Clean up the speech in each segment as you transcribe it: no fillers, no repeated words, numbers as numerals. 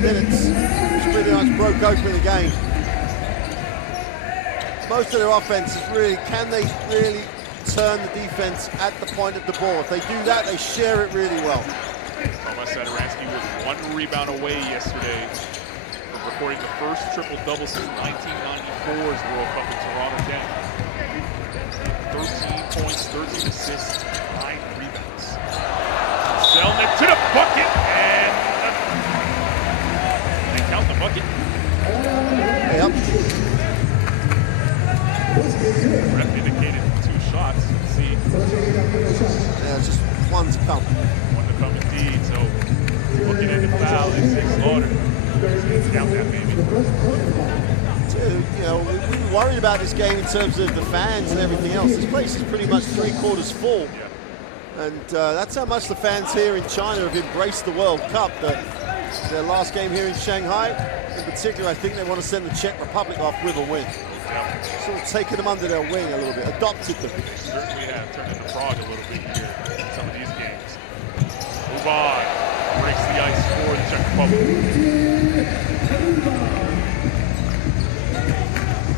minutes, which pretty much broke open the game. Most of their offense is really, can they really turn the defense at the point of the ball? If they do that, they share it really well. Tomas Sadaransky was 1 rebound away yesterday from recording the first triple-double since 1994's World Cup in Toronto, Canada. 13 points, 13 assists, 9 rebounds. Selnick to the bucket, and they count the bucket. Yep. Ref indicated 2 shots. Let's see. Yeah, just one to come. One to come indeed. So looking at the foul, it's Slaughter. Count that, baby. You know, we worried about this game in terms of the fans and everything else. This place is pretty much 3/4 full. Yeah. And that's how much the fans here in China have embraced the World Cup. Their last game here in Shanghai, in particular, I think they want to send the Czech Republic off with a win. Yeah. Sort of taken them under their wing a little bit, adopted them. Certainly have turned into Prague a little bit here in some of these games. Move on. Breaks the ice for the Czech Republic.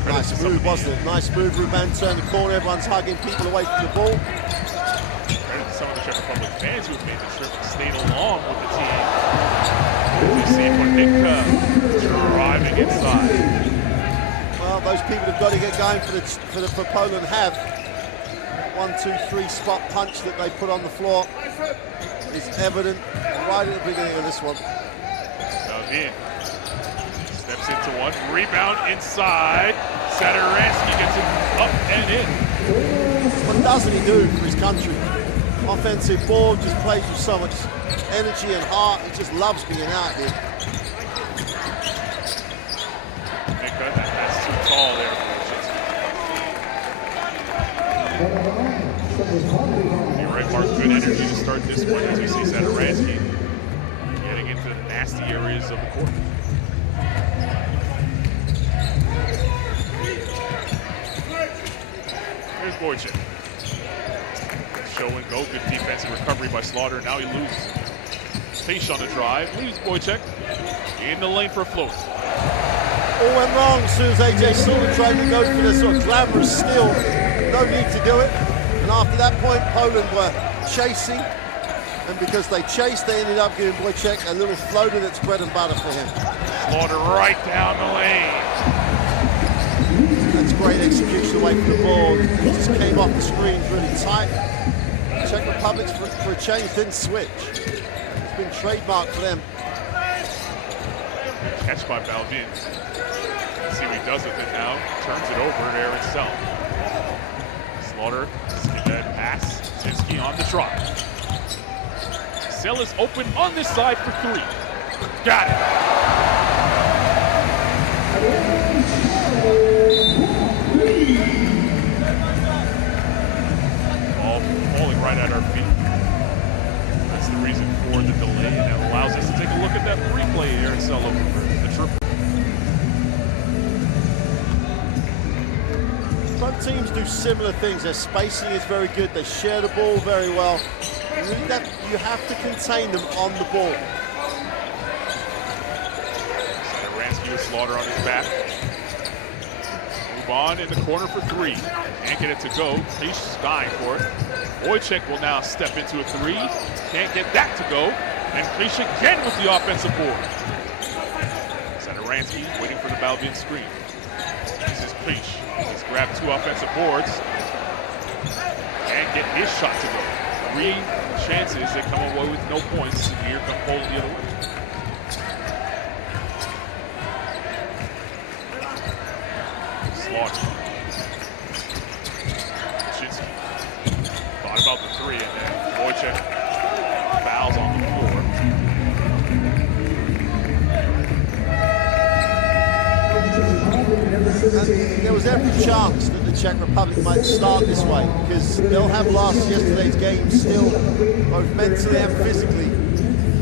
Nice move, wasn't it? Nice move, Ruben turned the corner, everyone's hugging people away from the ball. Credit to some of the Czech Republic fans who have made the trip and stayed along with the team. You see Kornicka driving inside. Well, those people have got to get going for Poland have. 1, 2, 3 spot punch that they put on the floor is evident right at the beginning of this one. Balvin steps into one, rebound inside. Sadaransky gets it up and in. What doesn't he do for his country? Offensive ball, just plays with so much energy and heart. He just loves being out here. That's too tall there for You're right, Mark. Good energy to start this one as you see Sadaransky getting into the nasty areas of the court. Here's Wojciech. Show and go. Good defensive recovery by Slaughter. Now he loses. Fish on the drive. Leaves Wojciech in the lane for a float. All went wrong as soon as AJ Sullivan tried to go for this sort of glamorous steal. No need to do it. And after that point, Poland were chasing. And because they chased, they ended up giving Wojciech a little floater that's bread and butter for him. Slaughter right down the lane. That's great execution away from the ball. He just came off the screens really tight. Czech Republic, for a change, didn't switch. It's been trademarked for them. Catch by Balvin. Let's see what he does with it now. Turns it over to Aaron Sell. Slaughter, skip that pass. Zinski on the drop. Sell is open on this side for 3. Got it. Ball falling right at our feet. That's the reason for the delay, and that allows us to take a look at that replay. Aaron Sell over the triple. Both teams do similar things. Their spacing is very good. They share the ball very well. You have to contain them on the ball. Sadaransky with Slaughter on his back. Move on in the corner for 3. Can't get it to go. He's dying for it. Wojciech will now step into a 3. Can't get that to go. And Klisch again with the offensive board. Sadaransky waiting for the Balvin screen. This is Klisch. He's grabbed 2 offensive boards. Can't get his shot to go. 3 chances that come away with no points. And here come Poland the other way. Slaughter. Shinsky. Thought about the 3, and then Wojciech fouls on the floor. And there was every chance that the Czech Republic might start this way because they'll have lost yesterday's game still, both mentally and physically.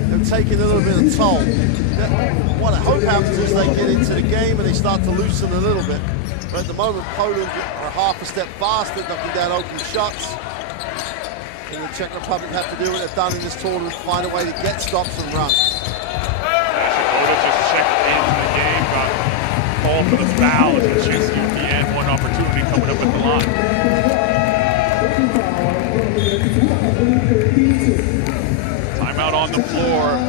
They've taken a little bit of toll. What I hope happens is they get into the game and they start to loosen a little bit. But at the moment, Poland are half a step faster, knocking down open shots. And the Czech Republic have to do what they've done in this tournament, find a way to get stops and run. Just for the foul. Kaczynski with the end one opportunity coming up at the line. Timeout on the floor.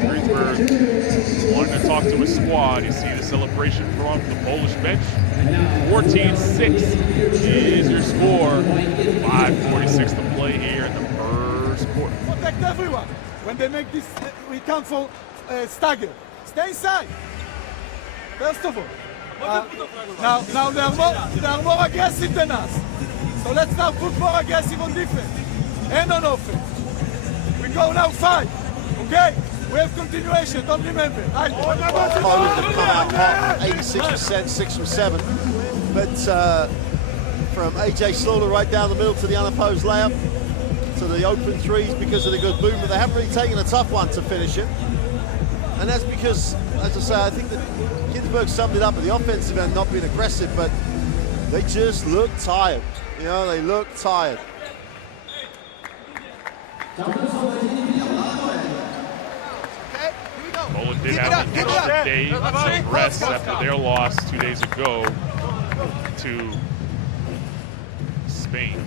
Greensburg wanting to talk to his squad. You see the celebration from the Polish bench. 14-6 is your score. 5:46 to play here in the first quarter. Protect everyone. When they make this, we come for stagger. Stay inside. First of all. Now they are more aggressive than us. So let's now put more aggressive on defense and on offense. We go now 5. Okay? We have continuation. Don't remember. Poland have come out hot, 86%, 6 from 7. But from AJ Slaughter right down the middle to the unopposed layup to the open threes because of the good movement. They haven't really taken a tough one to finish it. And that's because, as I say, I think that Ginsburg summed it up at the offensive end, not being aggressive, but they just look tired. You know, they look tired. Poland did have an extra day of rest after their loss 2 days ago to Spain.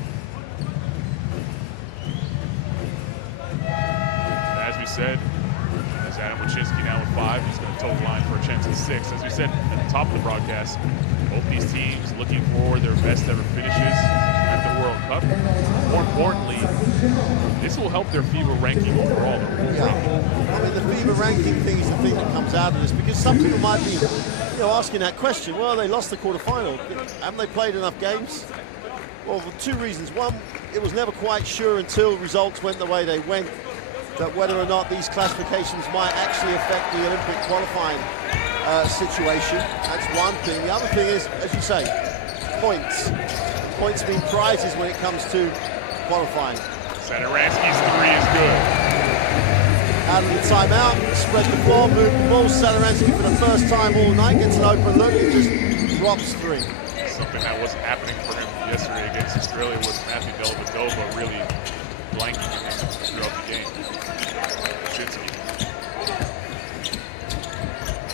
As we said, as Adam Wojcinski now with 5, he's going to toe the line for a chance at 6. As we said at the top of the broadcast, both these teams looking for their best ever finishes at the World Cup. More importantly, this will help their FIBA ranking overall. I mean, the FIBA ranking thing is the thing that comes out of this, because some people might be, asking that question. Well, they lost the quarterfinal. Haven't they played enough games? Well, for 2 reasons. One, it was never quite sure until results went the way they went that whether or not these classifications might actually affect the Olympic qualifying situation. That's one thing. The other thing is, as you say, points. Points mean prizes when it comes to qualifying. Satoransky's 3 is good. Out of the timeout, spread the floor, move the ball. Satoransky for the first time all night gets an open look and just drops 3. Something that wasn't happening for him yesterday against Australia was Matthew Dellavedova really blanking him throughout the game. Kaczynski.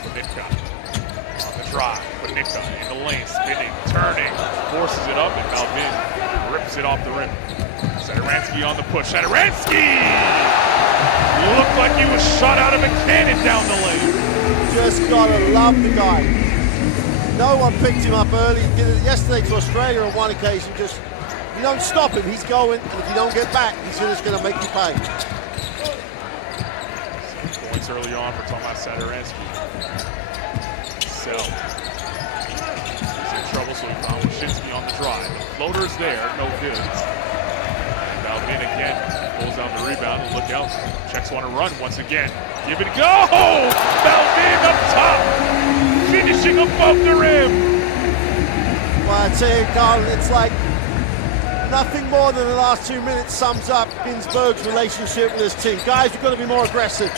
Panicka on the drive. Panicka in the lane, spinning, turning, forces it up, and Malvin rips it off the rim. Satoransky on the push. Satoransky! Looked like he was shot out of a cannon down the lane. Just gotta love the guy. No one picked him up early. He did it yesterday to Australia on one occasion. Just, you don't stop him, he's going, and if you don't get back, he's just gonna make you pay. Points early on for Tomas Satoransky. He's in trouble, so he found Wojcinski on the drive. Floater's there, no good. Malvin again pulls down the rebound and look out. Czechs want to run once again. Give it a go! Malvin up top! Finishing above the rim! Well, I tell you, Carl, it's like nothing more than the last 2 minutes sums up Ginsburg's relationship with his team. Guys, you've got to be more aggressive.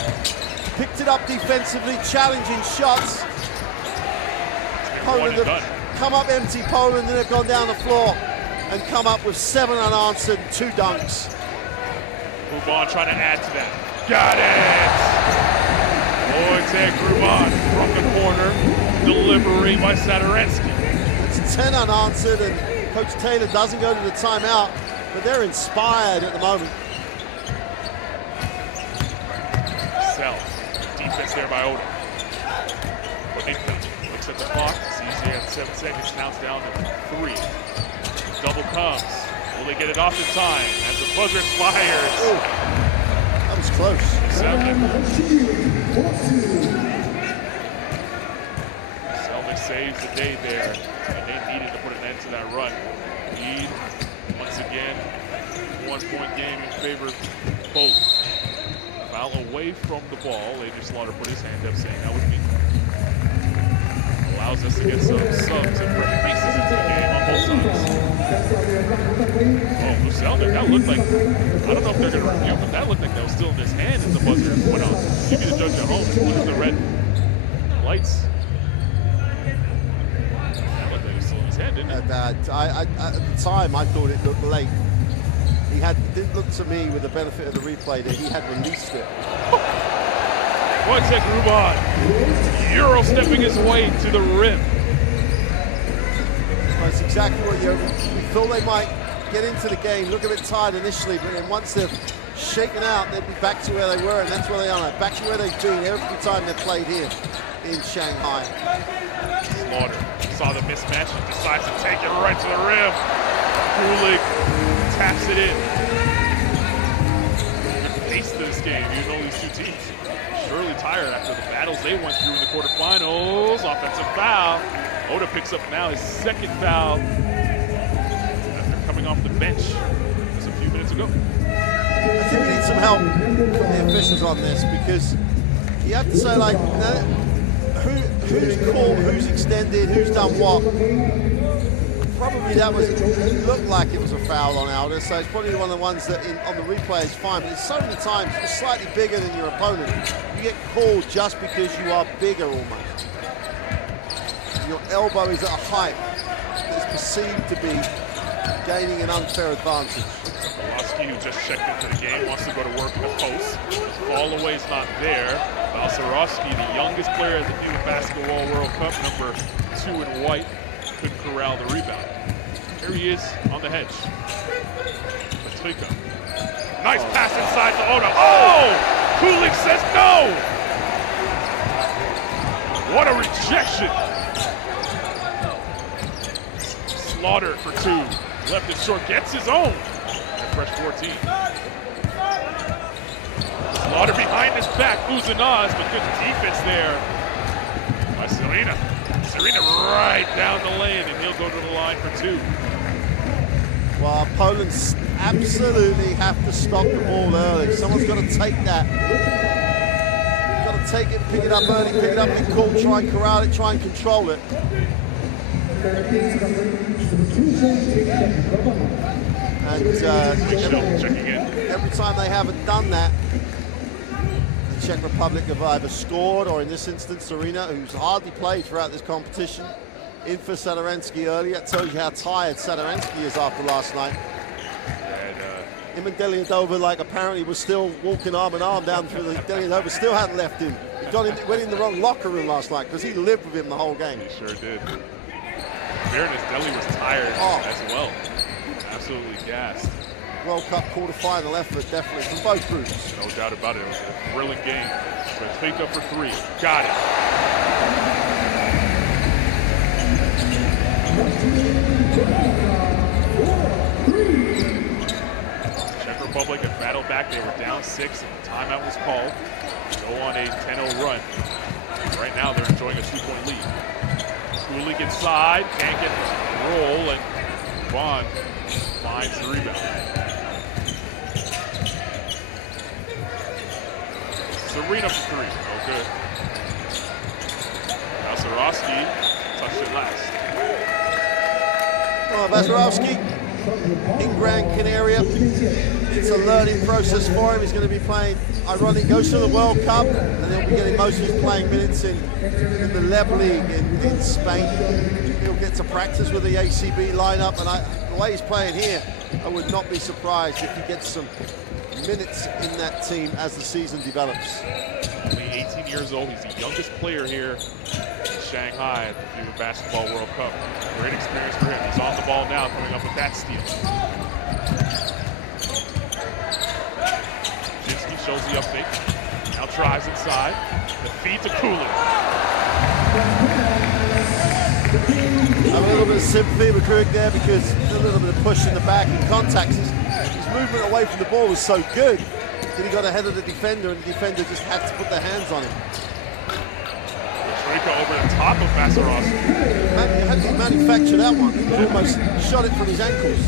Picked it up defensively, challenging shots. Poland have come up empty, Poland, and have gone down the floor and come up with 7 unanswered, 2 dunks. Move on, trying to add to that. Got it! Wojciech Ruban from the corner. Delivery by Satoransky. It's 10 unanswered, and Coach Taylor doesn't go to the timeout, but they're inspired at the moment. Sell. Defense there by Oda. Panicka looks at the clock. Sees he has 7 seconds. Counts down to 3. Double comes. Will they get it off in time? As the buzzer expires. Ooh, that was close. Selnick saves the day there, and they needed to put an end to that run. Lead, once again, 1-point game in favor of Poland. Foul away from the ball. AJ Slaughter put his hand up saying that was me. Allows us to get some subs and fresh faces into the game on both sides. Oh, Selnick, that looked like, I don't know if they're going to review, but that looked like that was still in his hand as the buzzer went out. Give me the judge at home. Look at the red lights. That looked like it was still in his hand, didn't it? At the time, I thought it looked late. It didn't look to me, with the benefit of the replay, that he had released it. Wojciech Ruban, Euro stepping his way to the rim. That's exactly what you thought they might get into the game, look a bit tired initially, but then once they're shaken out, they'll be back to where they were, and that's where they are now, back to where they've been every time they've played here in Shanghai. Slaughter saw the mismatch and decides to take it right to the rim. Kulik taps it in. Good pace to this game, even though these two teams surely tired after the battles they went through in the quarterfinals. Offensive foul. Oda picks up now his second foul after coming off the bench just a few minutes ago. I think we need some help from the officials on this, because you have to say, like, who's caught, who's extended, who's done what. Probably that was, it looked like it was a foul on Alder, so it's probably one of the ones that on the replay is fine, but it's so many times you're slightly bigger than your opponent. You get called just because you are bigger almost. Your elbow is at a height that's perceived to be gaining an unfair advantage. Kowalski, who just checked into the game, wants to go to work in the post. Fall away's not there. Balcerowski, the youngest player at the FIBA Basketball World Cup, number 2 in white, couldn't corral the rebound. Here he is on the hedge. Patrica. Nice pass inside to Oda. Oh! Kulik says no! What a rejection! Slaughter for 2. Left it short, gets his own. Fresh 14. Slaughter behind his back, Uzanaz, but good defense there by Serena. Serena right down the lane, and he'll go to the line for 2. Well, Poland absolutely have to stop the ball early. Someone's got to take that. You've got to take it, pick it up early, pick it up in court, try and corral it, try and control it. And every time they haven't done that, the Czech Republic have either scored, or in this instance, Serena, who's hardly played throughout this competition, in for Sadorensky early. That tells you how tired Sadorensky is after last night. Him and Deliadova, like, apparently was still walking arm in arm down through the... Deliadova still hadn't left him. He went in the wrong locker room last night because he lived with him the whole game. He sure did. In fairness, Deli was tired as well. Absolutely gassed. World Cup quarterfinal effort, definitely, from both groups. No doubt about it. It was a thrilling game. Benfica for 3. Got it. Czech Republic had battled back. They were down 6, and the timeout was called. Go on a 10-0 run. Right now, they're enjoying a 2-point lead. Kulik inside, can't get the roll, and Vaughn finds the rebound. Serena for 3, no good. Balcerowski touched it last. Well, Balcerowski in Gran Canaria. It's a learning process for him. He's going to be playing, ironically, goes to the World Cup, and he'll be getting most of his playing minutes in the Leb League in Spain. He'll get to practice with the ACB lineup, and the way he's playing here, I would not be surprised if he gets some minutes in that team as the season develops. Only 18 years old. He's the youngest player here in Shanghai at the FIBA Basketball World Cup. Great experience for him. He's on the ball now, coming up with that steal. Jinsky shows the up fake. Now drives inside. The feed to Kulik. I have a little bit of sympathy with Kulik there, because a little bit of push in the back and contact. His movement away from the ball was so good that he got ahead of the defender, and the defender just had to put their hands on him. Patrica over the top of Balcerowski. How did he manufacture that one? He almost shot it from his ankles.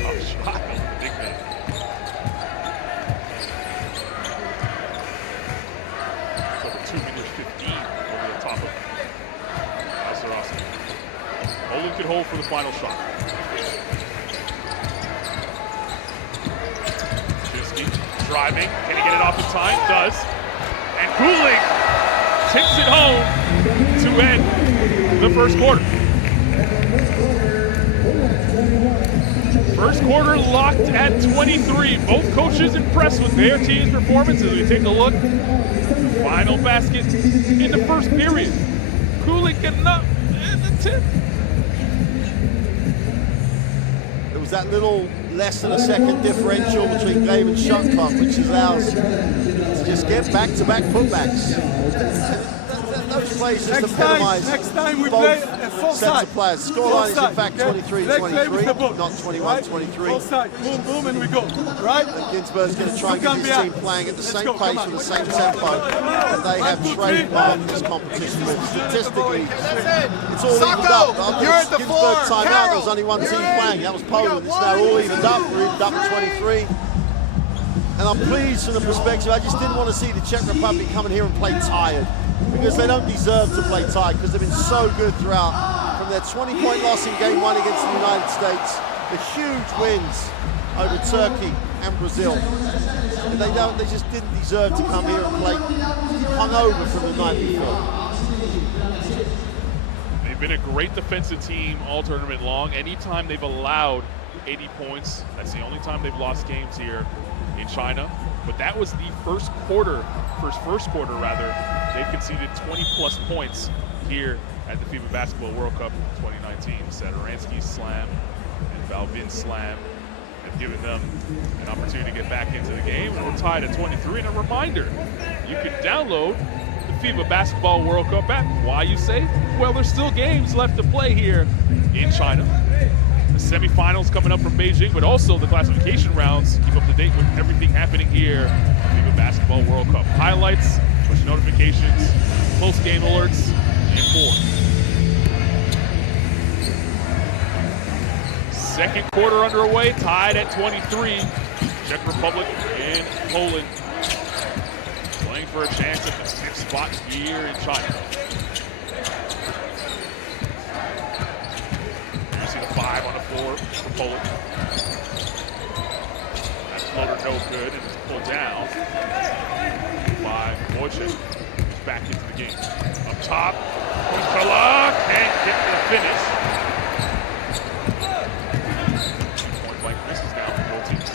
Tough shot, big man. It's over 2 minutes 15 over the top of Balcerowski. Poland could hold for the final shot. Jinsky driving. Can he get it off in time? Does. And Kulik tips it home to end the first quarter. First quarter locked at 23. Both coaches impressed with their team's performance as we take a look. The final basket in the first period. Kulik getting up in the tip. There was that little less than a second differential between game and shot clock, which allows to just get back-to-back putbacks. Those plays just epitomize next time we both play a full sets side. of players. Scoreline is in fact 23-23, not 21-23. Full side, boom, boom, and we go, right? And Ginsberg's going to try and get his team playing at the same pace with the same tempo that they have trademarked this competition with. Statistically, it's all evened up. You're at the floor. Ginsberg timeout, there was only one team playing. That was Poland. It's now all evened up. We're evened up at 23. And I'm pleased from the perspective, I just didn't want to see the Czech Republic come in here and play tired, because they don't deserve to play tired, because they've been so good throughout. From their 20-point loss in game 1 against the United States, the huge wins over Turkey and Brazil. And they just didn't deserve to come here and play hungover from the night before. They've been a great defensive team all tournament long. Anytime they've allowed 80 points, that's the only time they've lost games here in China. But that was the first quarter rather. They've conceded 20-plus points here at the FIBA Basketball World Cup 2019. Sadaransky's slam and Balvin's slam have given them an opportunity to get back into the game. And we're tied at 23. And a reminder, you can download the FIBA Basketball World Cup app. Why, you say? Well, there's still games left to play here in China. The semifinals coming up from Beijing, but also the classification rounds. Keep up to date with everything happening here at the FIBA Basketball World Cup. Highlights, push notifications, post-game alerts, and more. Second quarter underway, tied at 23. Czech Republic and Poland playing for a chance at the 6th spot here in China. You see the 5 on the floor for Poland. That floater no good, and it's pulled down by Wojciech. Back into the game. Up top, Kunkala can't get the finish. Point blank misses now for both teams.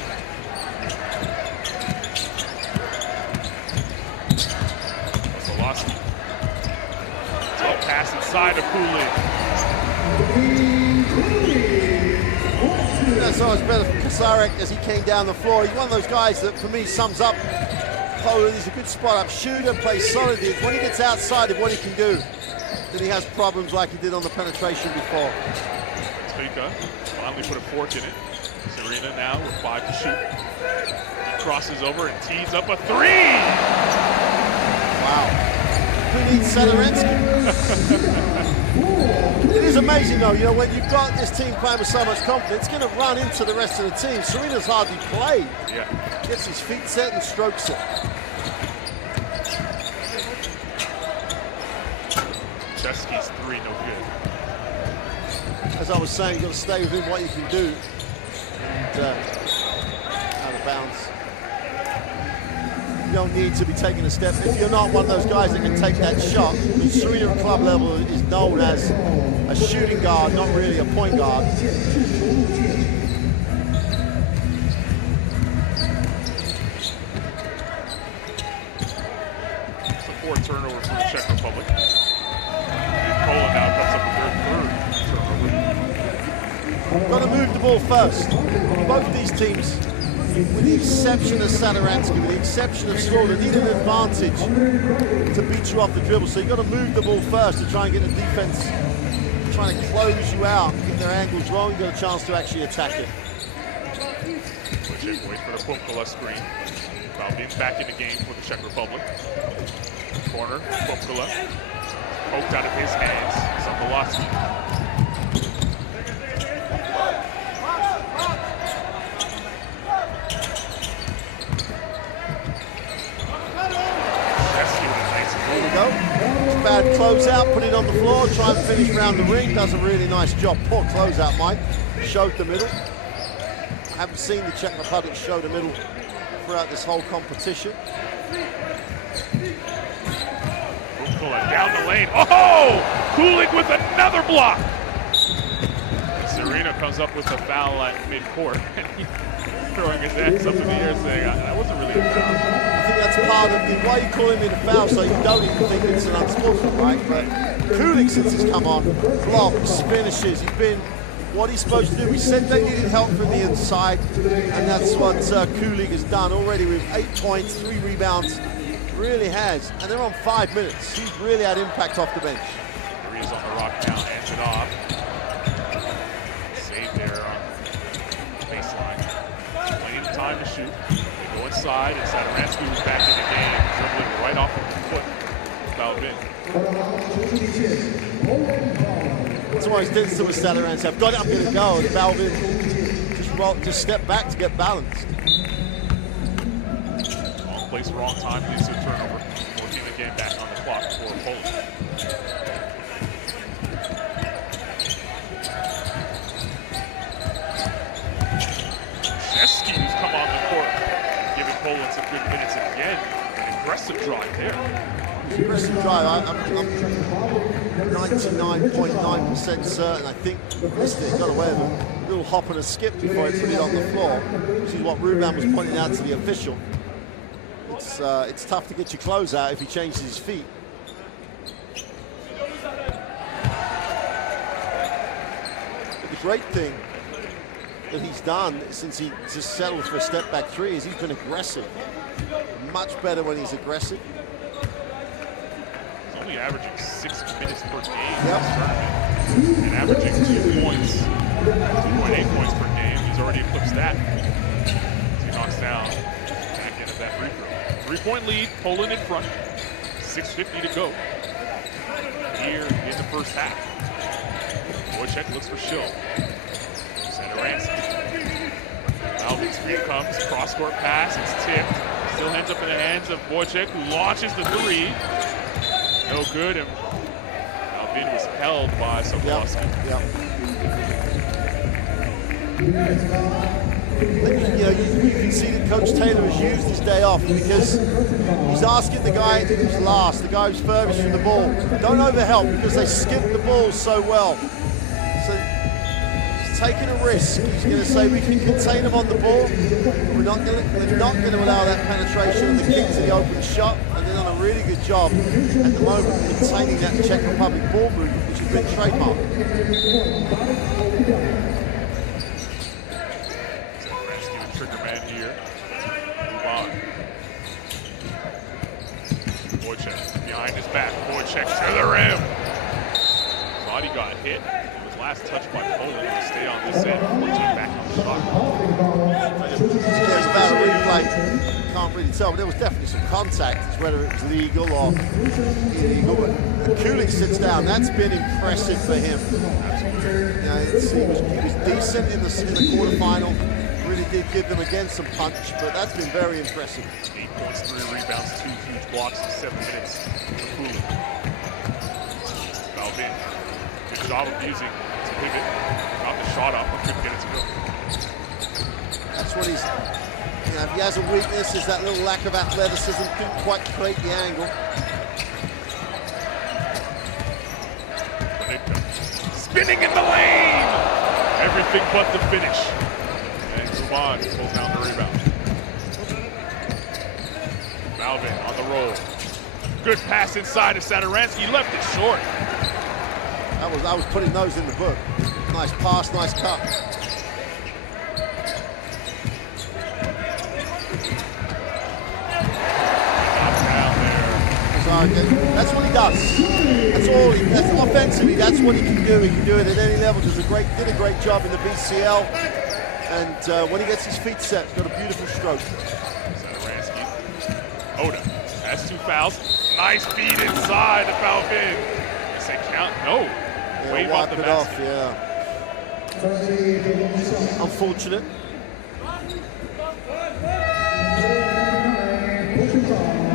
Vasilevsky. Tough pass inside of Kulik. That's always better for Kasarek as he came down the floor. He's one of those guys that, for me, sums up Poland. He's a good spot-up shooter, plays solidly. When he gets outside of what he can do, then he has problems like he did on the penetration before. Spika finally put a fork in it. Serena now with 5 to shoot. He crosses over and tees up a 3! Wow. Who needs Sadaransky? It is amazing, though, you know, when you've got this team playing with so much confidence, it's going to run into the rest of the team. Serena's hardly played. Yeah. Gets his feet set and strokes it. Chesky's 3, no good. As I was saying, you've got to stay within what you can do. And out of bounds. You don't need to be taking a step. If you're not one of those guys that can take that shot, the Serena at club level is known as a shooting guard, not really a point guard. It's a 4th turnover for the Czech Republic. And Poland now comes up with their 3rd turnover. Got to move the ball first. Both these teams, with the exception of Sadaransky, with the exception of Slaughter, need an advantage to beat you off the dribble. So you've got to move the ball first to try and get the defense trying to close you out, get their angles wrong. You've got a chance to actually attack it. Wojciech waits for the Pumpkala screen. Balvin's back in the game for the Czech Republic. Corner, Pumpkala. Poked out of his hands. Zabolowski. There we go. Bad closeout, put it on the floor, try and finish around the ring. Does a really nice job. Poor closeout, Mike. Showed the middle. I haven't seen the Czech Republic show the middle throughout this whole competition. Down the lane. Oh! Kulik with another block. Serena comes up with a foul at midcourt, and he's throwing his hands up in the air saying, that wasn't really a foul. I think that's part of the, why you call him in a foul, so you don't even think it's an unsportsman, right? But Kulich, since he's come on, blocks, finishes, he's been what he's supposed to do. We said they needed help from the inside, and that's what Kulich has done already with 8 points, 3 rebounds. Really has, and they're on 5 minutes. He's really had impact off the bench. Here he is on the rock now, hands it off. Save there on the baseline. Plenty of time to shoot. They go inside, and Satoransky was back in the game, dribbling right off of the foot. Foul in. That's why he's doing so with Satoransky. I've got it, I'm going to go. And Balvin just step back to get balanced. Wrong place, wrong time, leads to a turnover. Working the game back on the clock for Poland. Krzyzewski, who's come on the court, giving Poland some good minutes again. An aggressive drive there. Aggressive drive. I'm 99.9% certain. I think missed it, got away with a little hop and a skip before he put it on the floor, which is what Ruban was pointing out to the official. It's tough to get your clothes out if he changes his feet. But the great thing that he's done since he just settled for a step back three is he's been aggressive. Much better when he's aggressive. He's only averaging 6 minutes per game Yep. in this tournament. And averaging 2 points, 2.8 points per game. He's already eclipsed that. As he knocks down back into that free throw. 3-point lead, Poland in front. 6:50 to go here in the first half. Wojciech looks for Schill. Satoransky. Alvin's screen comes, cross-court pass, it's tipped. Still ends up in the hands of Wojciech, who launches the three. No good, and Alvin was held by Sokolowski. Yep. You can see that Coach Taylor has used his day off because he's asking the guy who's last, the guy who's furthest from the ball, don't overhelp because they skip the ball so well. So he's taking a risk. He's going to say we can contain them on the ball. We're not going to allow that penetration and the kick to the open shot. And they've done a really good job at the moment containing that Czech Republic ball movement, which has been trademarked. Trigger man here. Move on. Wojciech behind his back. Wojciech to the rim. Thought he got hit. It was last touched by Poland to stay on this end. 14 back on the shot. There's about a replay. Can't really tell, but there was definitely some contact. It's whether it was legal or illegal. But Kulich sits down. That's been impressive for him. You know, he was decent in the quarterfinal. Really did give them again some punch, but that's been very impressive. 8 points, 3 rebounds, 2 huge blocks in 7 minutes for Poland. Balvin, good job of using to pivot. Got the shot up, but couldn't get it to go. That's what he's, you know, if he has a weakness, is that little lack of athleticism, couldn't quite create the angle. Spinning in the lane! Everything but the finish. And Ruban pulls down the rebound. Balvin on the roll. Good pass inside to Satoransky, left it short. I was putting those in the book. Nice pass, nice cut. That's what he does. That's offensively, that's what he can do. He can do it at any level. Did a great job in the BCL. And when he gets his feet set, he's got a beautiful stroke. Satoransky. Oda has 2 fouls. Nice feed inside the foul bin. I say count. No. Yeah, Wave off the basket. Yeah. Unfortunate.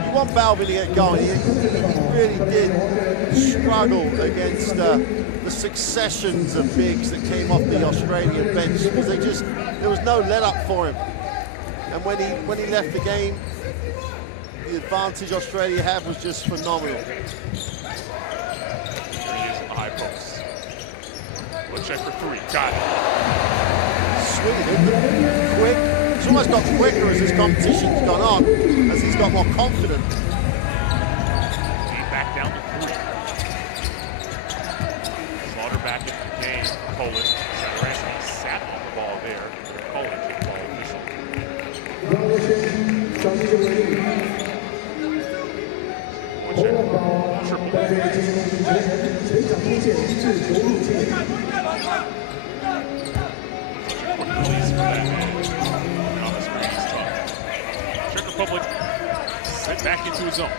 You want Balvin to get going. He really did struggle against the successions of bigs that came off the Australian bench because there was no let up for him. And when he left the game, the advantage Australia had was just phenomenal. Here he is in the high post. Check for three. Got it. Sweet, quick. He's almost got quicker as this competition's gone on, as he's got more confident. Came back down to three. Slaughter back in the game for Poland. Zadoransky sat on the ball there. Poland kickball official. One check. Triple. Release for that man. On the screen is tough. Czech Republic sent back into his zone.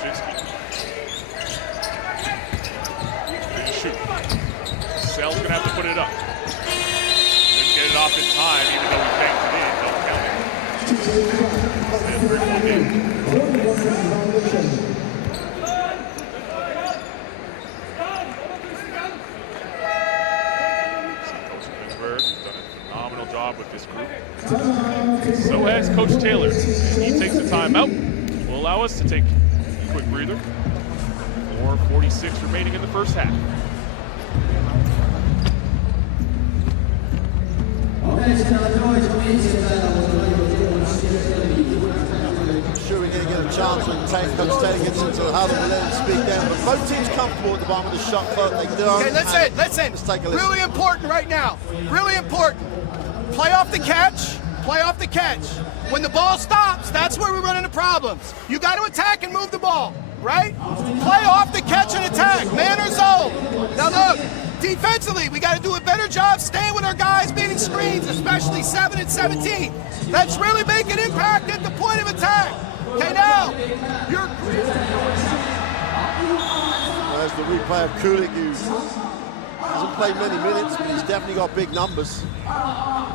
Shinsky. Shoot. Sel's gonna have to put it up. Didn't get it off in time, even though he banked it in. Don't count it. Instead, 3-4 game. With this group. So has Coach Taylor. He takes the timeout. Will allow us to take a quick breather. 4:46 remaining in the first half. I'm sure we're going to get a chance when Coach Taylor gets into the huddle and let him speak then. But both teams comfortable at the bottom of the shot clock. They don't. Okay, listen. Let's take a listen. Really important right now. Really important. Play off the catch. Play off the catch. When the ball stops, that's where we run into problems. You got to attack and move the ball, right? Play off the catch and attack. Man or zone. Now look, defensively, we got to do a better job staying with our guys, beating screens, especially 7 and 17. Let's really make an impact at the point of attack. Okay, now, you're... There's the replay of Kulik, who hasn't played many minutes, but he's definitely got big numbers.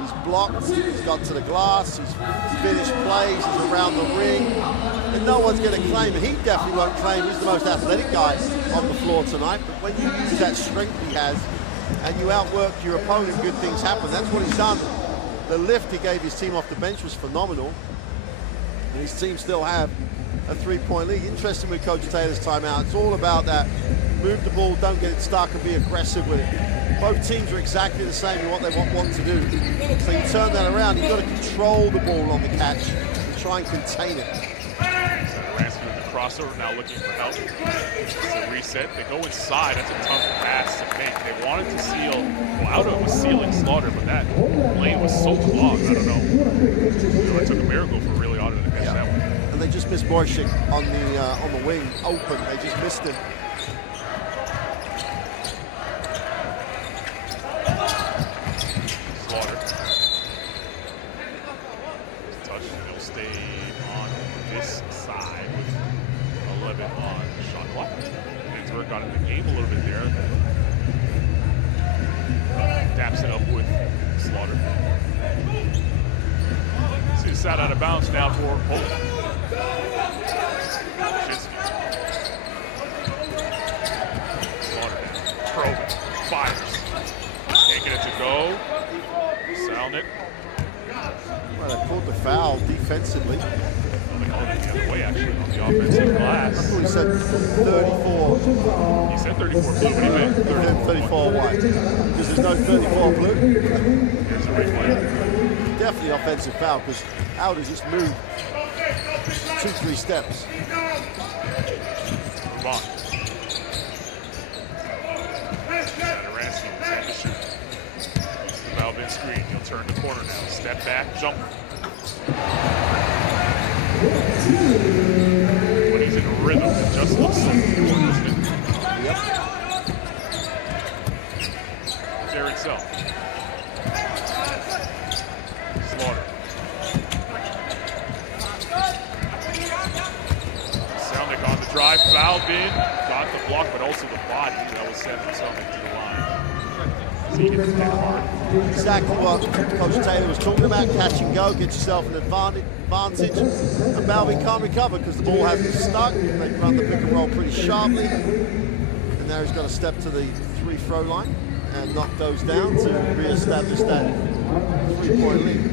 He's blocked, he's got to the glass, he's finished plays, he's around the ring, and no one's going to claim it. He definitely won't claim he's the most athletic guy on the floor tonight, but when you use that strength he has and you outwork your opponent, good things happen. That's what he's done. The lift he gave his team off the bench was phenomenal, and his team still have a three-point lead. Interesting with Coach Taylor's timeout. It's all about that. Move the ball, don't get it stuck, and be aggressive with it. Both teams are exactly the same in what they want to do. So you turn that around, you've got to control the ball on the catch and try and contain it. Zadoransky with the crossover, now looking for help. It's a reset. They go inside. That's a tough pass to make. They wanted to seal. Well, Auto was sealing Slaughter, but that lane was so clogged. I don't know. It took a miracle for really Auto to catch that one. And they just missed Borshik on the wing, open. They just missed him. Slaughter. Touch. He'll stay on this side with 11 on the shot clock. Hansberg got in the game a little bit there. Taps it up with Slaughter. See the side out of bounds now for Poland. Shinsky. Slaughter. Probing. Fires. Can't get it to go. Sound it. Well, they called the foul defensively. Well, they called it the other way, actually, on the offensive glass. I thought he said 34. He said 34 blue, but he meant 34 white. Because there's no 34 blue. Here's the replay. Definitely offensive foul, because Auda just moved 2-3 steps. Move on. Zadoransky will take the shoot. Valvin screen. He'll turn the corner now. Step back, jumper. When he's in rhythm, it just looks so pure, doesn't it? Yep. There itself. Slaughter. Selnick on the drive. Valvin got the block, but also the body that was sent from Selnick to the line. So he gets hit hard. Exactly what Coach Taylor was talking about. Catch and go, get yourself an advantage. And Valvin can't recover because the ball hasn't stuck. They run the pick and roll pretty sharply. And now he's got to step to the free-throw line and knock those down to re-establish that three-point lead.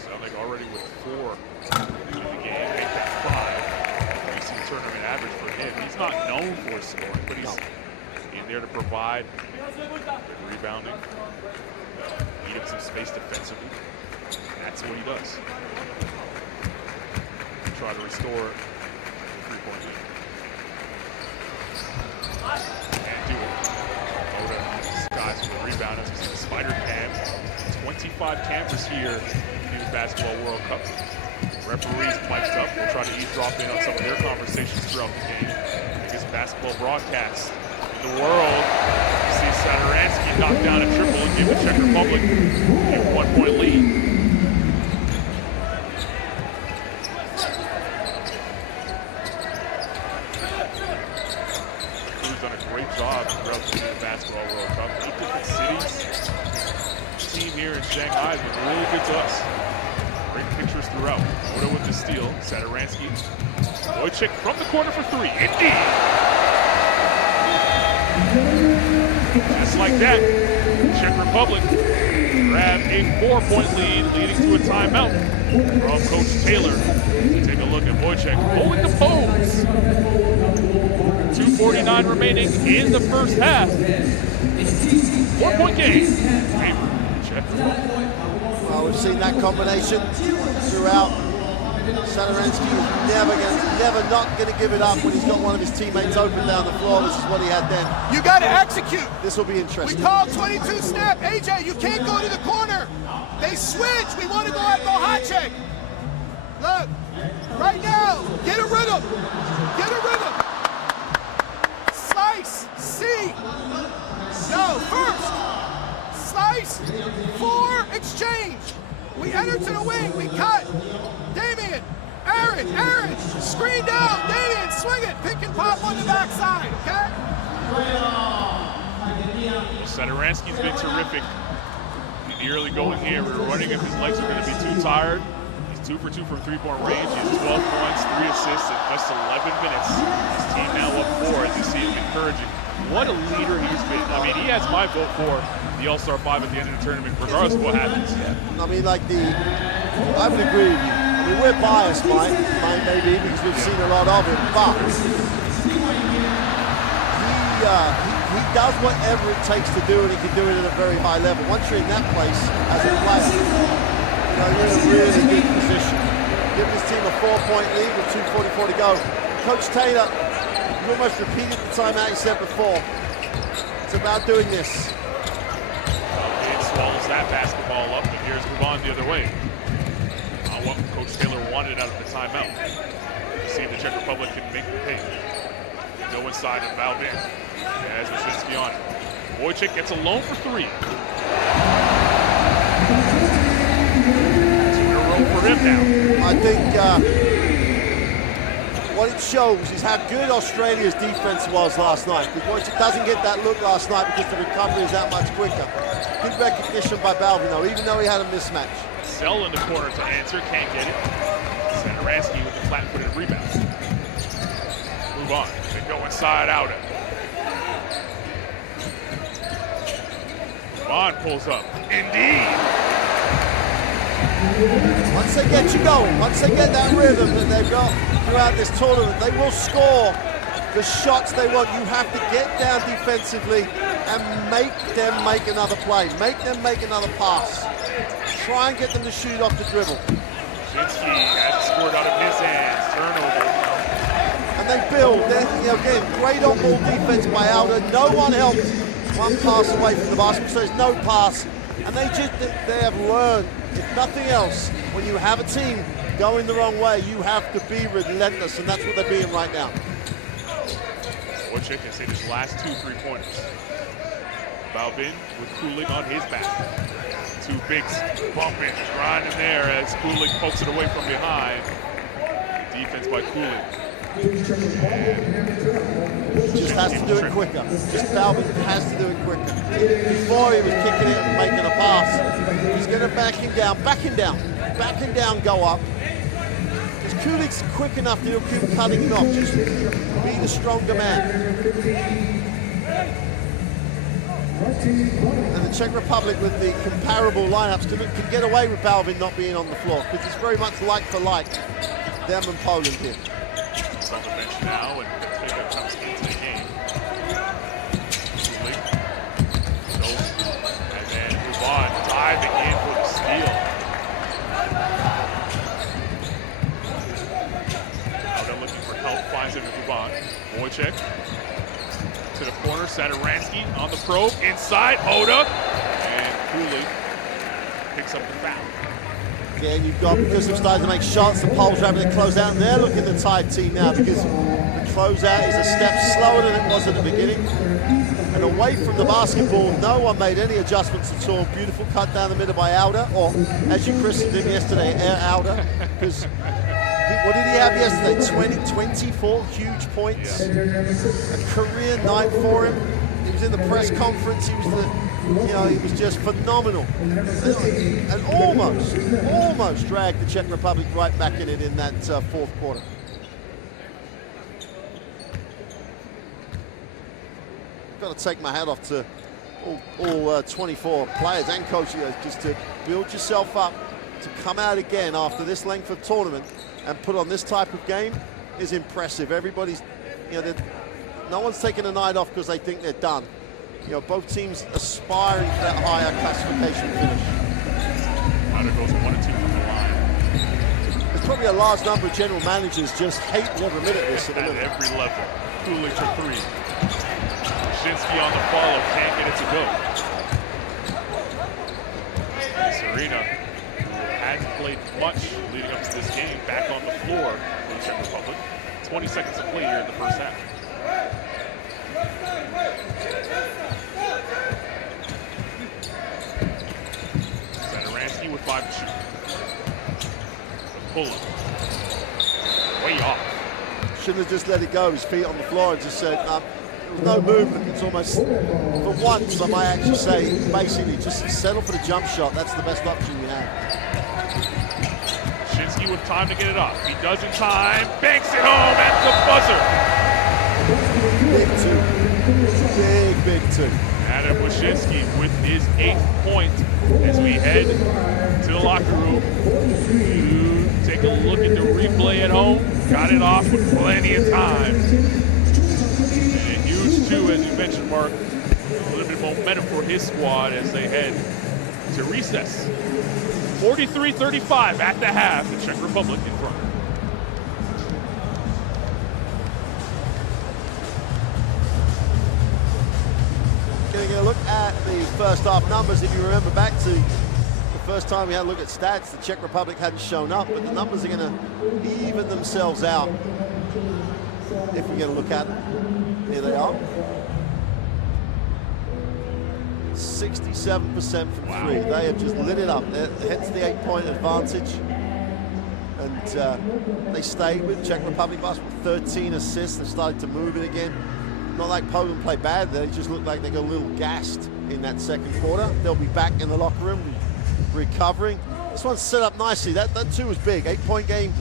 Selnick already with 4 there to provide rebounding, eat up some space defensively. That's what he does. Try to restore the three-point lead. Can't do it. Oda skies for the rebound as he's in the spider cam. 25 campers here in the Basketball World Cup. Referees mic'd up. We'll try to eavesdrop in on some of their conversations throughout the game. Biggest basketball broadcast in the world. You see Sadaransky knock down a triple and give the Czech Republic a 1-point lead. Job throughout the Basketball World Cup. 8 different cities. The team here in Shanghai has been really good to us. Great pictures throughout. Oda with the steal. Sadaransky. Wojcik from the corner for 3. Indeed. Just like that, Czech Republic grab a 4-point lead, leading to a timeout from Coach Taylor. Take a look at Wojcik holding the pose. 2:49 remaining in the first half. 4-point game. Well, we've seen that combination throughout. Sadaransky is never not going to give it up when he's got one of his teammates open down the floor. This is what he had then. You got to execute. This will be interesting. We called 22 snap. AJ, you can't go to the corner. They switch. We want to go at Bohacek. Look, right now, get a rhythm. Get a rhythm. Slice, C. No, first. Slice, 4, exchange. We enter to the wing, we cut. Damian, Aaron, screen down. Damian, swing it. Pick and pop on the backside, okay? Sadaransky's been terrific in the early going here. We were running if his legs are going to be too tired. He's 2 for 2 from three-point range. He has 12 points, 3 assists in just 11 minutes. His team now up 4 as you see him encouraging. What a leader he's been. I mean, he has my vote for the All-Star 5 at the end of the tournament, regardless of what happens. I mean, I would agree with you. I mean, we're biased, Mike, maybe, because we've seen a lot of him, but he does whatever it takes to do it, and he can do it at a very high level. Once you're in that place as a player, you're in a really good position. Give his team a 4-point lead with 2:44 to go. Coach Taylor, you almost repeated the timeout you said before. It's about doing this. It swallows that basketball up, and here's move on the other way. What Coach Taylor wanted out of the timeout. See if the Czech Republic can make the pay. Go inside and foul in. As Wyszynski on it. Wojcik gets a lone for 3. 2 in a row for him now. I think what it shows is how good Australia's defense was last night. Because Wojcik doesn't get that look last night because the recovery is that much quicker. Good recognition by Balvino, even though he had a mismatch. Sell in the corner to answer, can't get it. Sadaransky with the flat-footed rebound. Move on, they go inside out. Vaughn pulls up, indeed. Once they get you going, once they get that rhythm that they've got throughout this tournament, they will score the shots they want. You have to get down defensively and make them make another play, make them make another pass. Try and get them to shoot off the dribble. Wyszynski has it scored out of his hands. Turnover. And they build. Again, great on-ball defense by Alda. No one helped. One pass away from the basket, so there's no pass. And they have learned, if nothing else, when you have a team going the wrong way, you have to be relentless, and that's what they're being right now. Wojcik has hit his last 2 3-pointers. Balvin with Kulig on his back. 2 bigs bumping, grinding there as Kulig pokes it away from behind. Defense by Kulig. Just has to do it quicker. Just Balvin has to do it quicker. Before he was kicking it and making a pass. He's going to back him down, go up. Because Kulig's quick enough that he'll keep cutting him off. Just be the stronger man. And the Czech Republic with the comparable lineups can get away with Balvin not being on the floor because it's very much like for like them and Poland here. He's on the bench now and Taylor comes into the game. Wojciech to the corner. Sadaransky on the probe. Inside, Oda. And Cooley picks up the foul. Again, you've got, because they've started to make shots, the Poles are having to close out, and they're looking the tied team now because the closeout is a step slower than it was at the beginning. And away from the basketball, no one made any adjustments at all. Beautiful cut down the middle by Alda, or as you christened him yesterday, Air Alda, because what did he have yesterday? 24 huge points. A career night for him. He was in the press conference. He was just phenomenal. And almost dragged the Czech Republic right back in it in that fourth quarter. Got to take my hat off to all 24 players and coaches, just to build yourself up to come out again after this length of tournament and put on this type of game is impressive. Everybody's, no one's taking a night off because they think they're done. Both teams aspiring for that higher classification finish. Ryder goes 1 and 2 from the line. There's probably a large number of general managers just hate every minute of this. At every level. Cooley for 3. Shinsky on the follow, can't get it to go. Serena, who hadn't played much leading up to this game, back on the floor for the Czech Republic. 20 seconds to play here in the first half. Sadaransky with 5 to shoot. The pull-up. Way off. Shouldn't have just let it go. His feet on the floor and just said, there was no movement. It's almost, for once, I might actually say, basically, just settle for the jump shot. That's the best option you have. Shinsky with time to get it up. He does in time, banks it home at the buzzer. Big two. Adam Wojcicki with his 8th point as we head to the locker room to take a look at the replay at home. Got it off with plenty of time. And a huge 2, as you mentioned, Mark. A little bit of momentum for his squad as they head to recess. 43-35 at the half. The Czech Republic in front. Getting a look at the first half numbers. If you remember back to the first time we had a look at stats, the Czech Republic hadn't shown up, but the numbers are going to even themselves out if we're going to look at them. Here they are. 67% from 3. They have just lit it up. Hence the 8-point advantage. And they stayed with Czech Republic basketball. 13 assists. They started to move it again. Not like Poland played bad. They just looked like they got a little gassed in that second quarter. They'll be back in the locker room recovering. This one's set up nicely. That 2 was big. 8-point game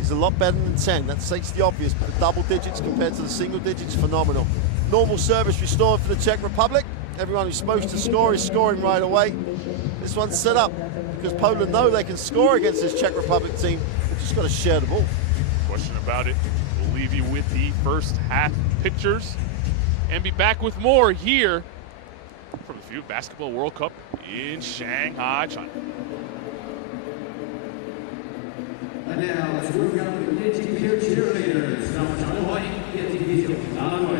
is a lot better than 10. That states the obvious, but the double digits compared to the single digits, phenomenal. Normal service restored for the Czech Republic. Everyone who's supposed to score is scoring right away. This one's set up because Poland know they can score against this Czech Republic team. They've just got to share the ball. Question about it. We'll leave you with the first half pictures and be back with more here from the FIBA Basketball World Cup in Shanghai, China. And now, let's welcome the 电竞 peer cheerleaders. 让我们掌声欢迎电竞啤酒男篮队。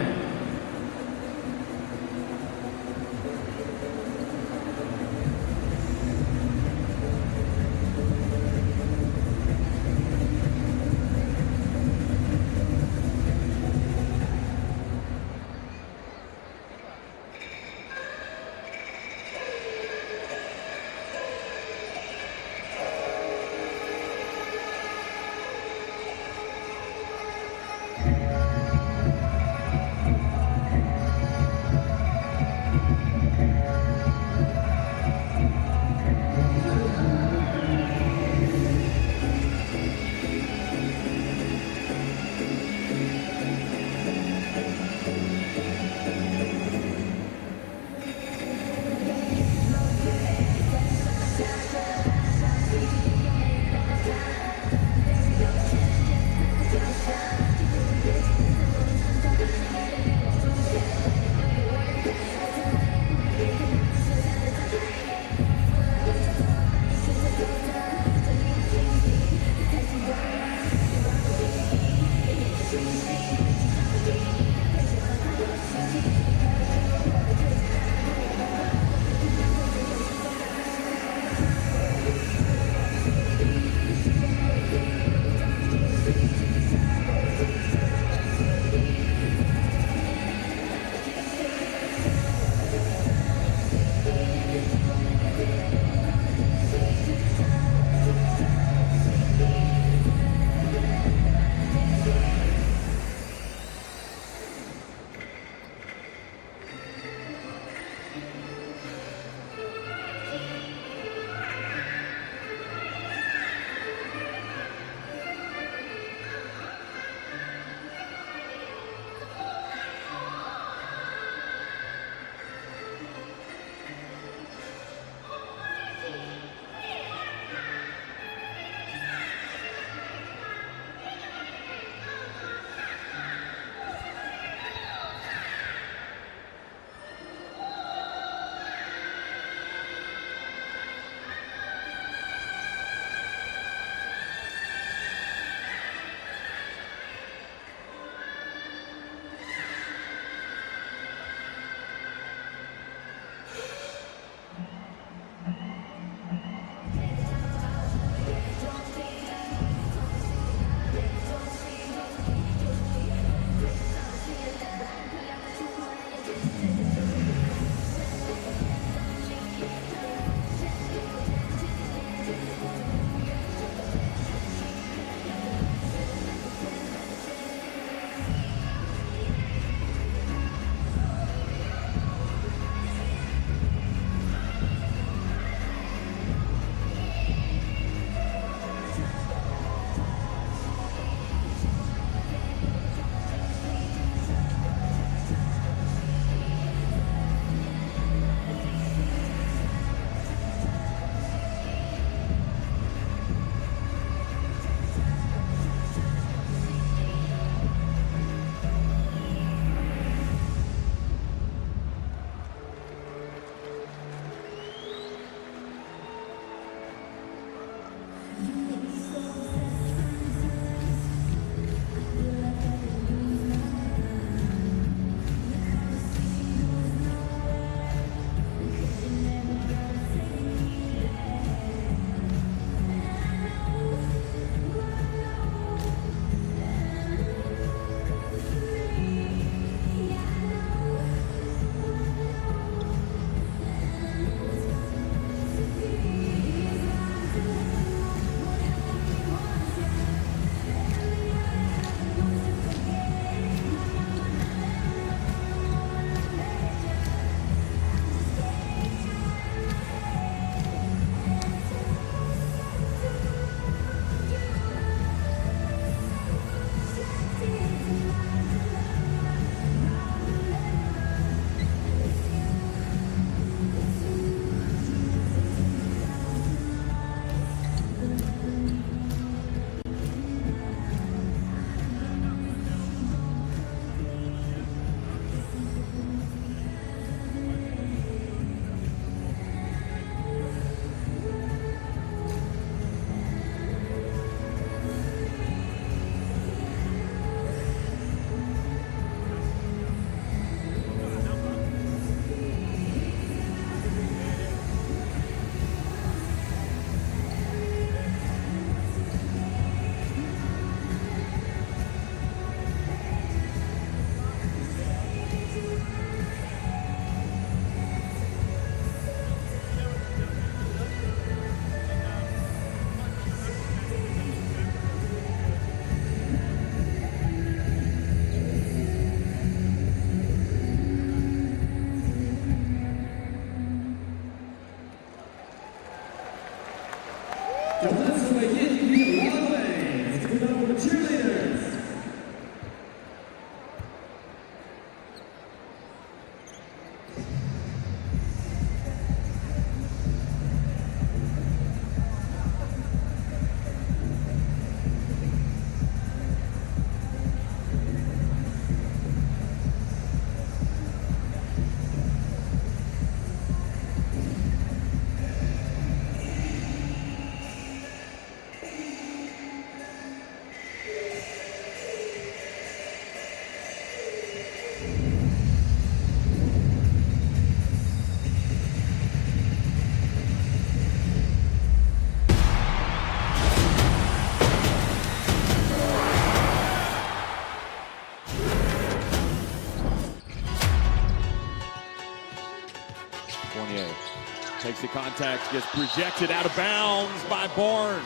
Takes the contact, gets projected out of bounds by Barnes.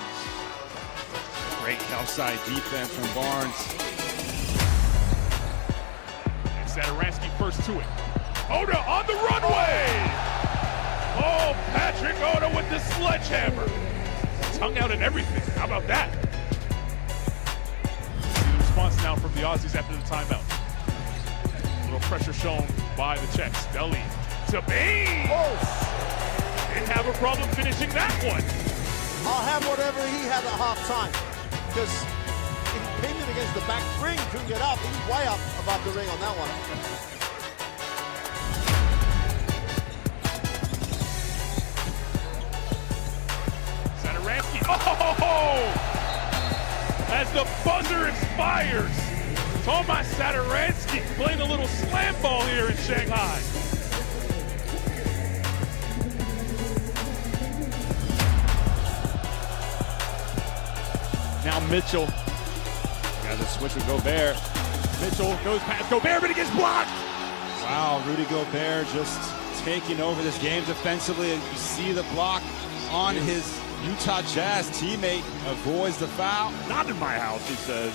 Great outside defense from Barnes. And Sadaransky first to it. Oda on the runway! Oh, Patrick Oda with the sledgehammer. Tongue out and everything. How about that? See the response now from the Aussies after the timeout. A little pressure shown by the Czechs. Deli to Bain. Oh. Didn't have a problem finishing that one. I'll have whatever he had at half-time, because he pinned it against the back ring, couldn't get up. He was way up above the ring on that one. Sadaransky, oh! As the buzzer expires, Tomas Sadaransky playing a little slam ball here in Shanghai. Now Mitchell. Got to switch with Gobert. Mitchell goes past Gobert, but he gets blocked. Wow, Rudy Gobert just taking over this game defensively. And you see the block on his Utah Jazz teammate. Avoids the foul. Not in my house, he says.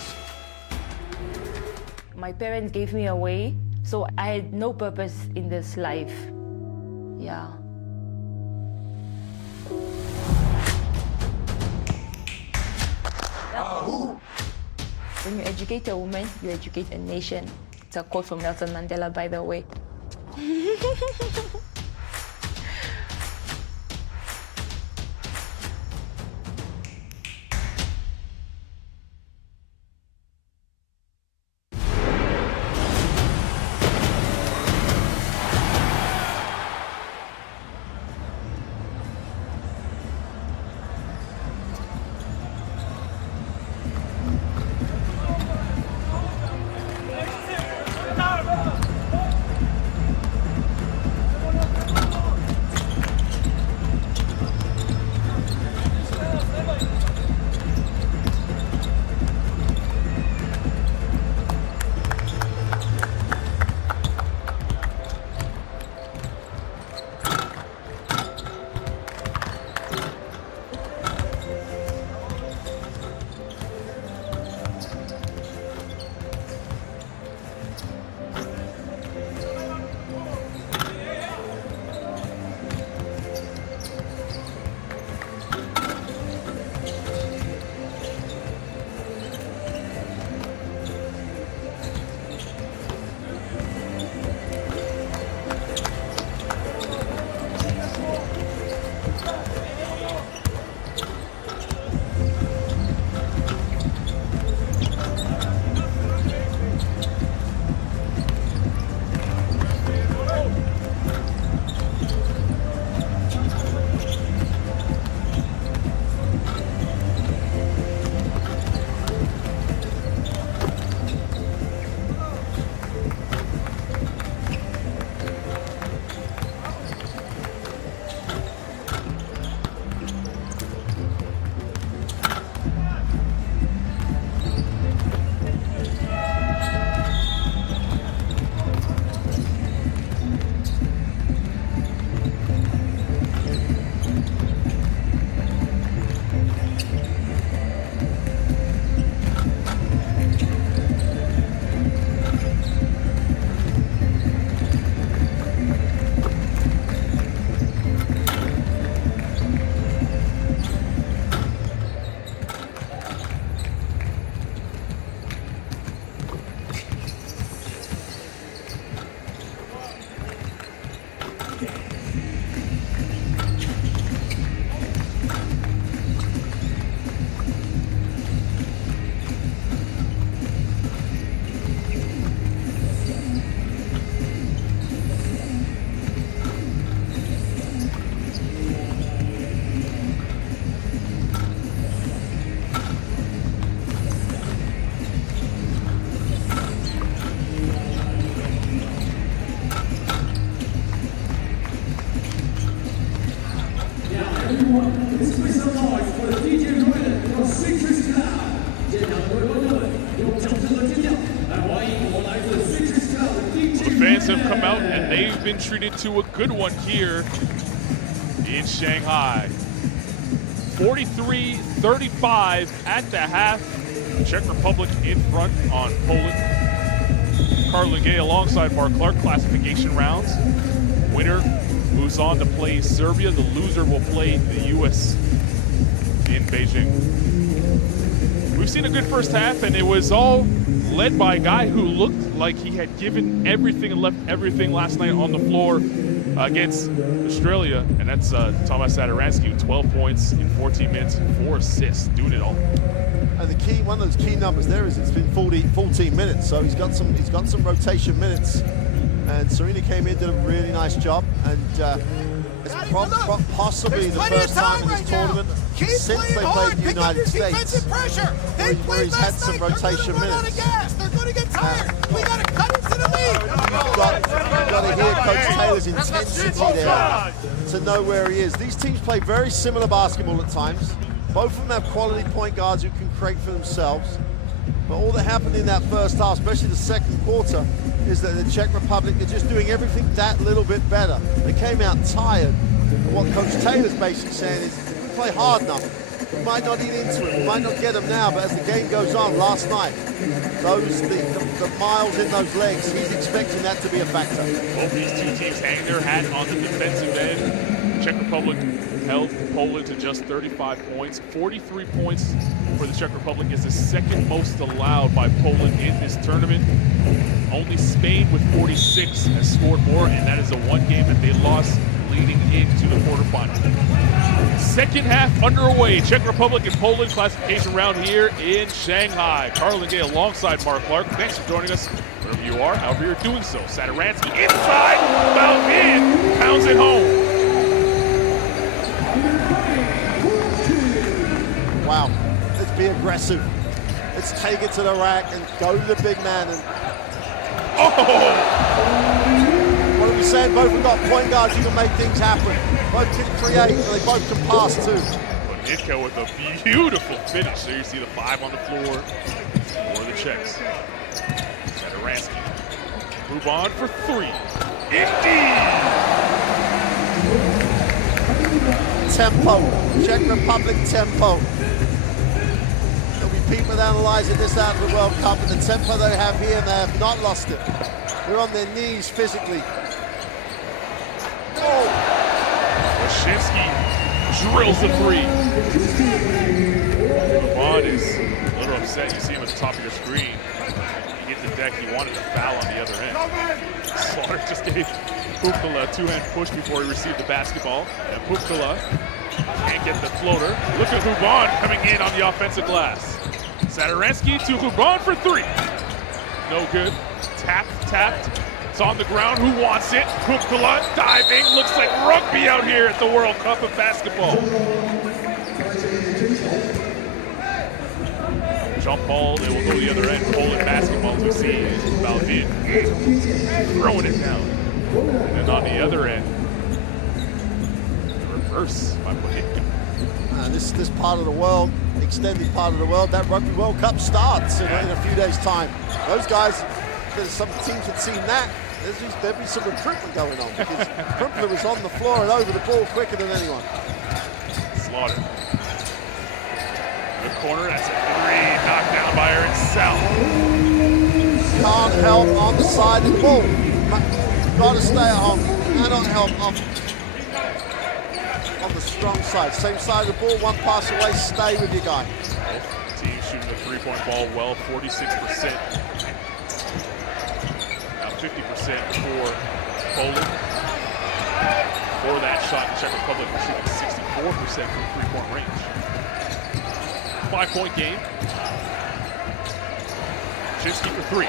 My parents gave me away, so I had no purpose in this life. Yeah. When you educate a woman, you educate a nation. It's a quote from Nelson Mandela, by the way. The fans have come out and they've been treated to a good one here in Shanghai. 43-35 at the half. Czech Republic in front on Poland. Carlin Gay alongside Mark Clark, classification rounds. Winner moves on to play Serbia. The loser will play the U.S. in Beijing. We've seen a good first half, and it was all led by a guy who looked like he had given everything and left everything last night on the floor against Australia, and that's Tomas Satoransky, 12 points in 14 minutes, 4 assists, doing it all. And the key, one of those key numbers there is it's been 14 minutes, so he's got some rotation minutes. And Serena came in, did a really nice job, and it's possibly the first time in this tournament since they played the United States where he's had some rotation minutes. They're going to get tired. We got to cut into the lead. You've got to hear Coach Taylor's intensity there to know where he is. These teams play very similar basketball at times. Both of them have quality point guards who can create for themselves. But all that happened in that first half, especially the second quarter, is that the Czech Republic are just doing everything that little bit better. They came out tired. And what Coach Taylor's basically saying is, if we play hard enough, we might not eat into it, we might not get them now, but as the game goes on, last night, the miles in those legs, he's expecting that to be a factor. Both these two teams hang their hat on the defensive end. Czech Republic held Poland to just 35 points. 43 points for the Czech Republic is the second most allowed by Poland in this tournament. Only Spain with 46 has scored more, and that is the one game that they lost leading into the quarterfinals. Second half underway. Czech Republic and Poland classification round here in Shanghai. Carlin Gay alongside Mark Clark. Thanks for joining us wherever you are, however you're doing so. Satoransky inside, fouled in, pounds it home. Wow, let's be aggressive. Let's take it to the rack and go to the big man. And what are we saying? Both have got point guards who can make things happen. Both can create, and they both can pass too. Nitka with a beautiful finish. There you see the 5 on the floor for the Czechs. Satoransky. Move on for 3. Indeed! Tempo, Czech Republic tempo. People analysing this out of the World Cup, and the tempo they have here, they have not lost it. They're on their knees physically. Oh! Washevsky drills the 3. Vaughn is a little upset. You see him at the top of your screen. He hit the deck. He wanted to foul on the other end. Slaughter just gave Pukala a 2-hand push before he received the basketball. And Pukala can't get the floater. Look at Ruban coming in on the offensive glass. Satoransky to Ruban for 3. No good. Tapped. It's on the ground. Who wants it? Pukala diving. Looks like rugby out here at the World Cup of basketball. Jump ball. They will go to the other end. Poland basketball to see Balvin throwing it down. And then on the other end, reverse by Bohitka. This part of the world, extended part of the world, that Rugby World Cup starts in a few days' time. Those guys, there's some teams had seen that. There'd be some recruitment going on because Crumpler was on the floor and over the ball quicker than anyone. Slaughter. The corner, that's a 3, knocked down by Aaron South. Can't help on the side of the ball. Got to stay at home. Cannot help on the strong side. Same side of the ball, one pass away, stay with your guy. Both teams shooting the 3-point ball well, 46%. Now 50% for Poland. For that shot, the Czech Republic was shooting 64% from 3-point range. 5-point game. Chinsky for 3.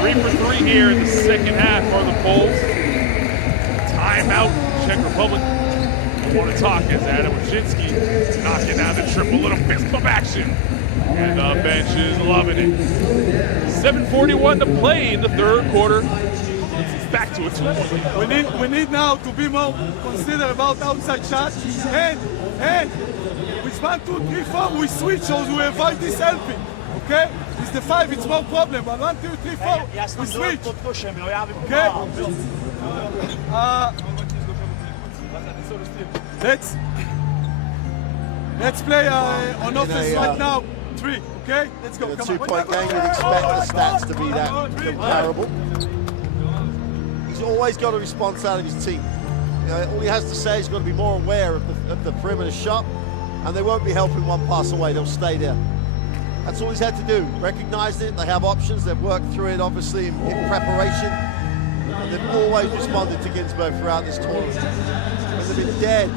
3 for 3 here in the second half are the Poles. Timeout, Czech Republic. I want to talk as Adam Wojcinski knocking down the triple, little fist bump action. And the bench is loving it. 7:41 to play in the third quarter. back to a 2-point lead. We need now to be more considerate about outside shots. And with 1, 2, 3, 4, we switch so we avoid this helping. Okay? With the 5, it's more problem. But 1, 2, 3, 4, we switch. Okay? Let's play on offense right now. 3, okay? Let's go. In a 2-point game, you'd expect the stats to be that comparable. He's always got a response out of his team. You know, all he has to say is he's got to be more aware of the perimeter shot, and they won't be helping one pass away. They'll stay there. That's all he's had to do. Recognized it. They have options. They've worked through it, obviously, in preparation. And they've always responded to Ginsberg throughout this tournament. When they've been dead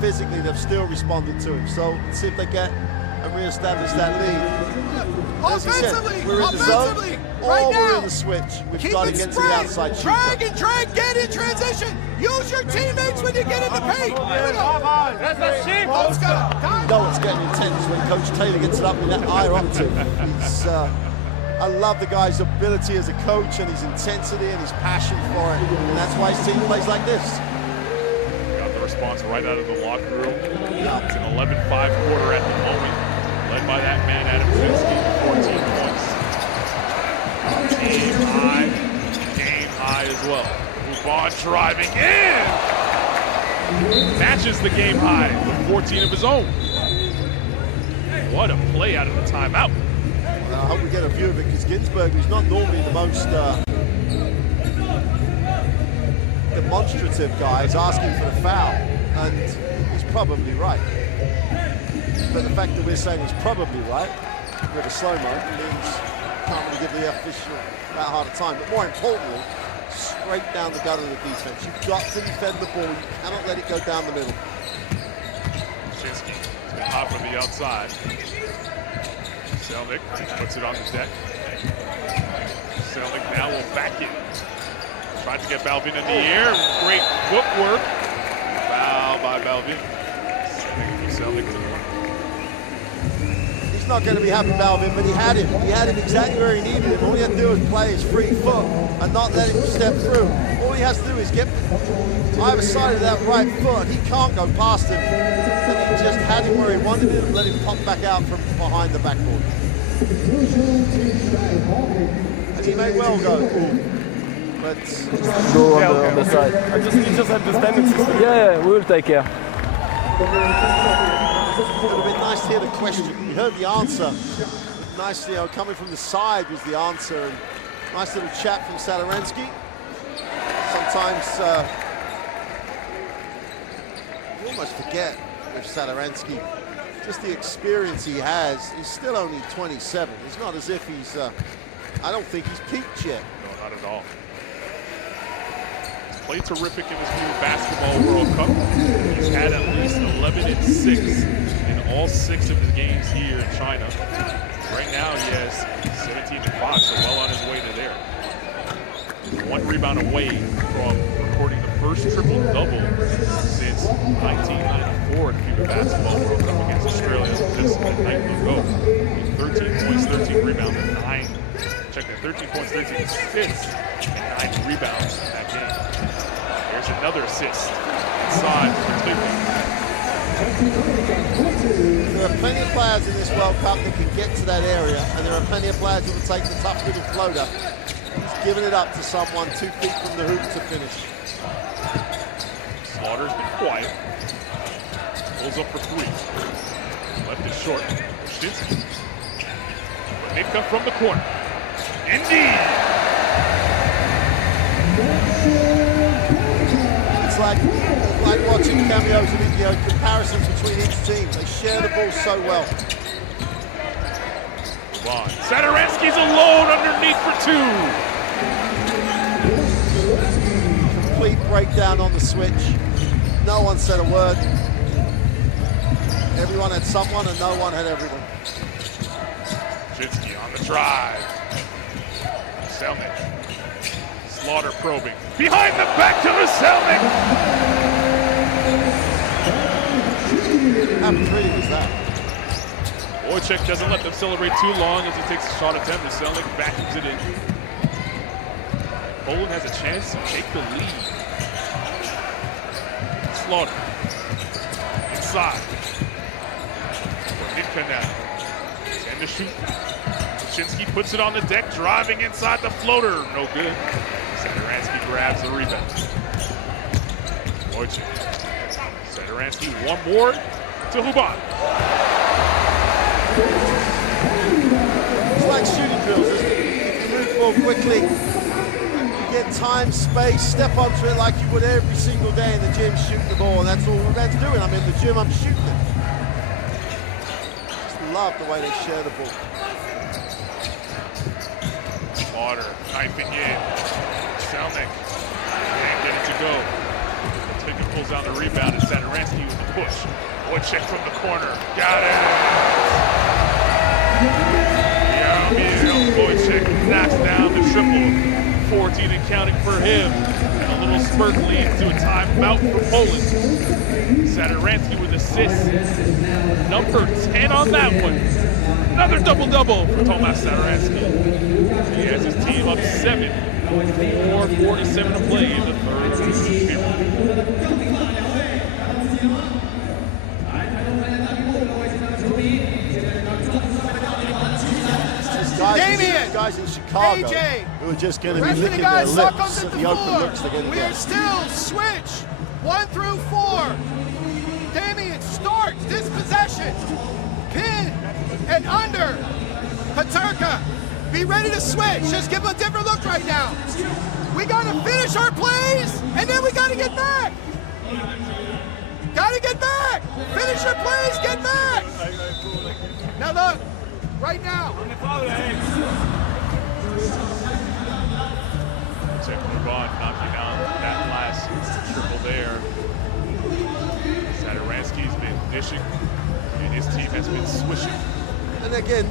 physically, they've still responded to him. So let's see if they get and re-establish that lead. As he said, we're in the zone, right or now. we're in the switch. We've got to get to the outside shooter. Drag and drag, get in transition. Use your teammates when you get in the paint. Here we go. Let's go. You know it's getting intense when Coach Taylor gets it up in that higher octave. I love the guy's ability as a coach and his intensity and his passion for it. And that's why his team plays like this. Got the response right out of the locker room. It's an 11-5 quarter at the moment. Led by that man, Adam Zinsky, 14 points. Game high as well. Vaughn driving in! Matches the game high with 14 of his own. What a play out of the timeout. I hope we get a view of it because Ginsberg, who's not normally the most demonstrative guy, is asking for the foul, and he's probably right. But the fact that we're saying he's probably right with a slow-mo means you can't really give the official that hard a time. But more importantly, straight down the gut of the defense. You've got to defend the ball. You cannot let it go down the middle. Shinsky has been hot from the outside. Selnick puts it on the deck. Selnick now will back it. Tried to get Balvin in the air. Great footwork. Foul by Balvin. Selnick to the line. He's not going to be happy, Balvin, but he had him. He had him exactly where he needed him. All he had to do was play his free foot and not let him step through. All he has to do is get either side of that right foot. He can't go past him. And he just had him where he wanted him and let him pop back out from behind the backboard. And he may well go. But go on the side. You just have this tendency. Yeah, we will take care. it would have been nice to hear the question. We heard the answer. Nice, you know, coming from the side was the answer. And nice little chat from Sadorensky. Sometimes you almost forget with Sadorensky just the experience he has. He's still only 27. It's not as if he's, I don't think he's peaked yet. No, not at all. He's played terrific in his new basketball World Cup. He's had at least 11-6 in all 6 of his games here in China. Right now he has 17-5, so well on his way to there. 1 rebound away from recording the first triple-double since 1994 at FIBA Basketball World Cup against Australia just a night ago. 13 points, 13 rebounds, and 9. Check that, 13 points, 13 assists, and 9 rebounds in that game. There's another assist inside completely. There are plenty of players in this World Cup that can get to that area, and there are plenty of players who will take the tough little floater. He's given it up to someone 2 feet from the hoop to finish. Slaughter's been quiet. Pulls up for 3. Left is short. Shinsky. Nika from the corner. Indeed! It's like watching cameos and video comparisons between each team. They share the ball so well. Vaughn. Sadorensky's alone underneath for 2. Complete breakdown on the switch. No one said a word. Everyone had someone and no one had everyone. Shinsky on the drive. Selnick. Slaughter probing. Behind the back to the Selnick! How pretty was that? Wojciech doesn't let them celebrate too long as he takes a shot attempt. Selnick vacuums it in. Poland has a chance to take the lead. Slaughter. Inside. Nitka now. And to shoot. Shinsky puts it on the deck, driving inside the floater. No good. Sederansky grabs the rebound. Wojcik. Sederansky, one more to Huban. It's like shooting drills, isn't it? If you move more quickly, you get time, space, step onto it like you would every single day in the gym, shooting the ball, and that's all Ruben's doing. I'm in the gym, I'm shooting it. Just love the way they share the ball. Slaughter, knifing in. Selnick can't get it to go. Ticket pulls down the rebound, and Sederansky with the push. Wojcik from the corner. Got it! Yeah, Wojcik knocks down the triple. 14 and counting for him. And a little spurt leads to a timeout for Poland. Sederansky with assists. Number 10 on that one. Another double-double for Tomas Sederansky. He has his team up 7. 4:47 to play in the third period. Guys in Chicago AJ, who are just going to be rest of licking the guys their suck lips us at at the the open floor. looks they're going to We're get. still switch 1 through 4. Damian starts this possession. Pin and under. Paterka, be ready to switch. Just give them a different look right now. We got to finish our plays, and then we got to get back. Got to get back. Finish your plays, get back. Now look, right now. Huban knocking down that last triple there. Sederansky's been dishing, and his team has been swishing. And again,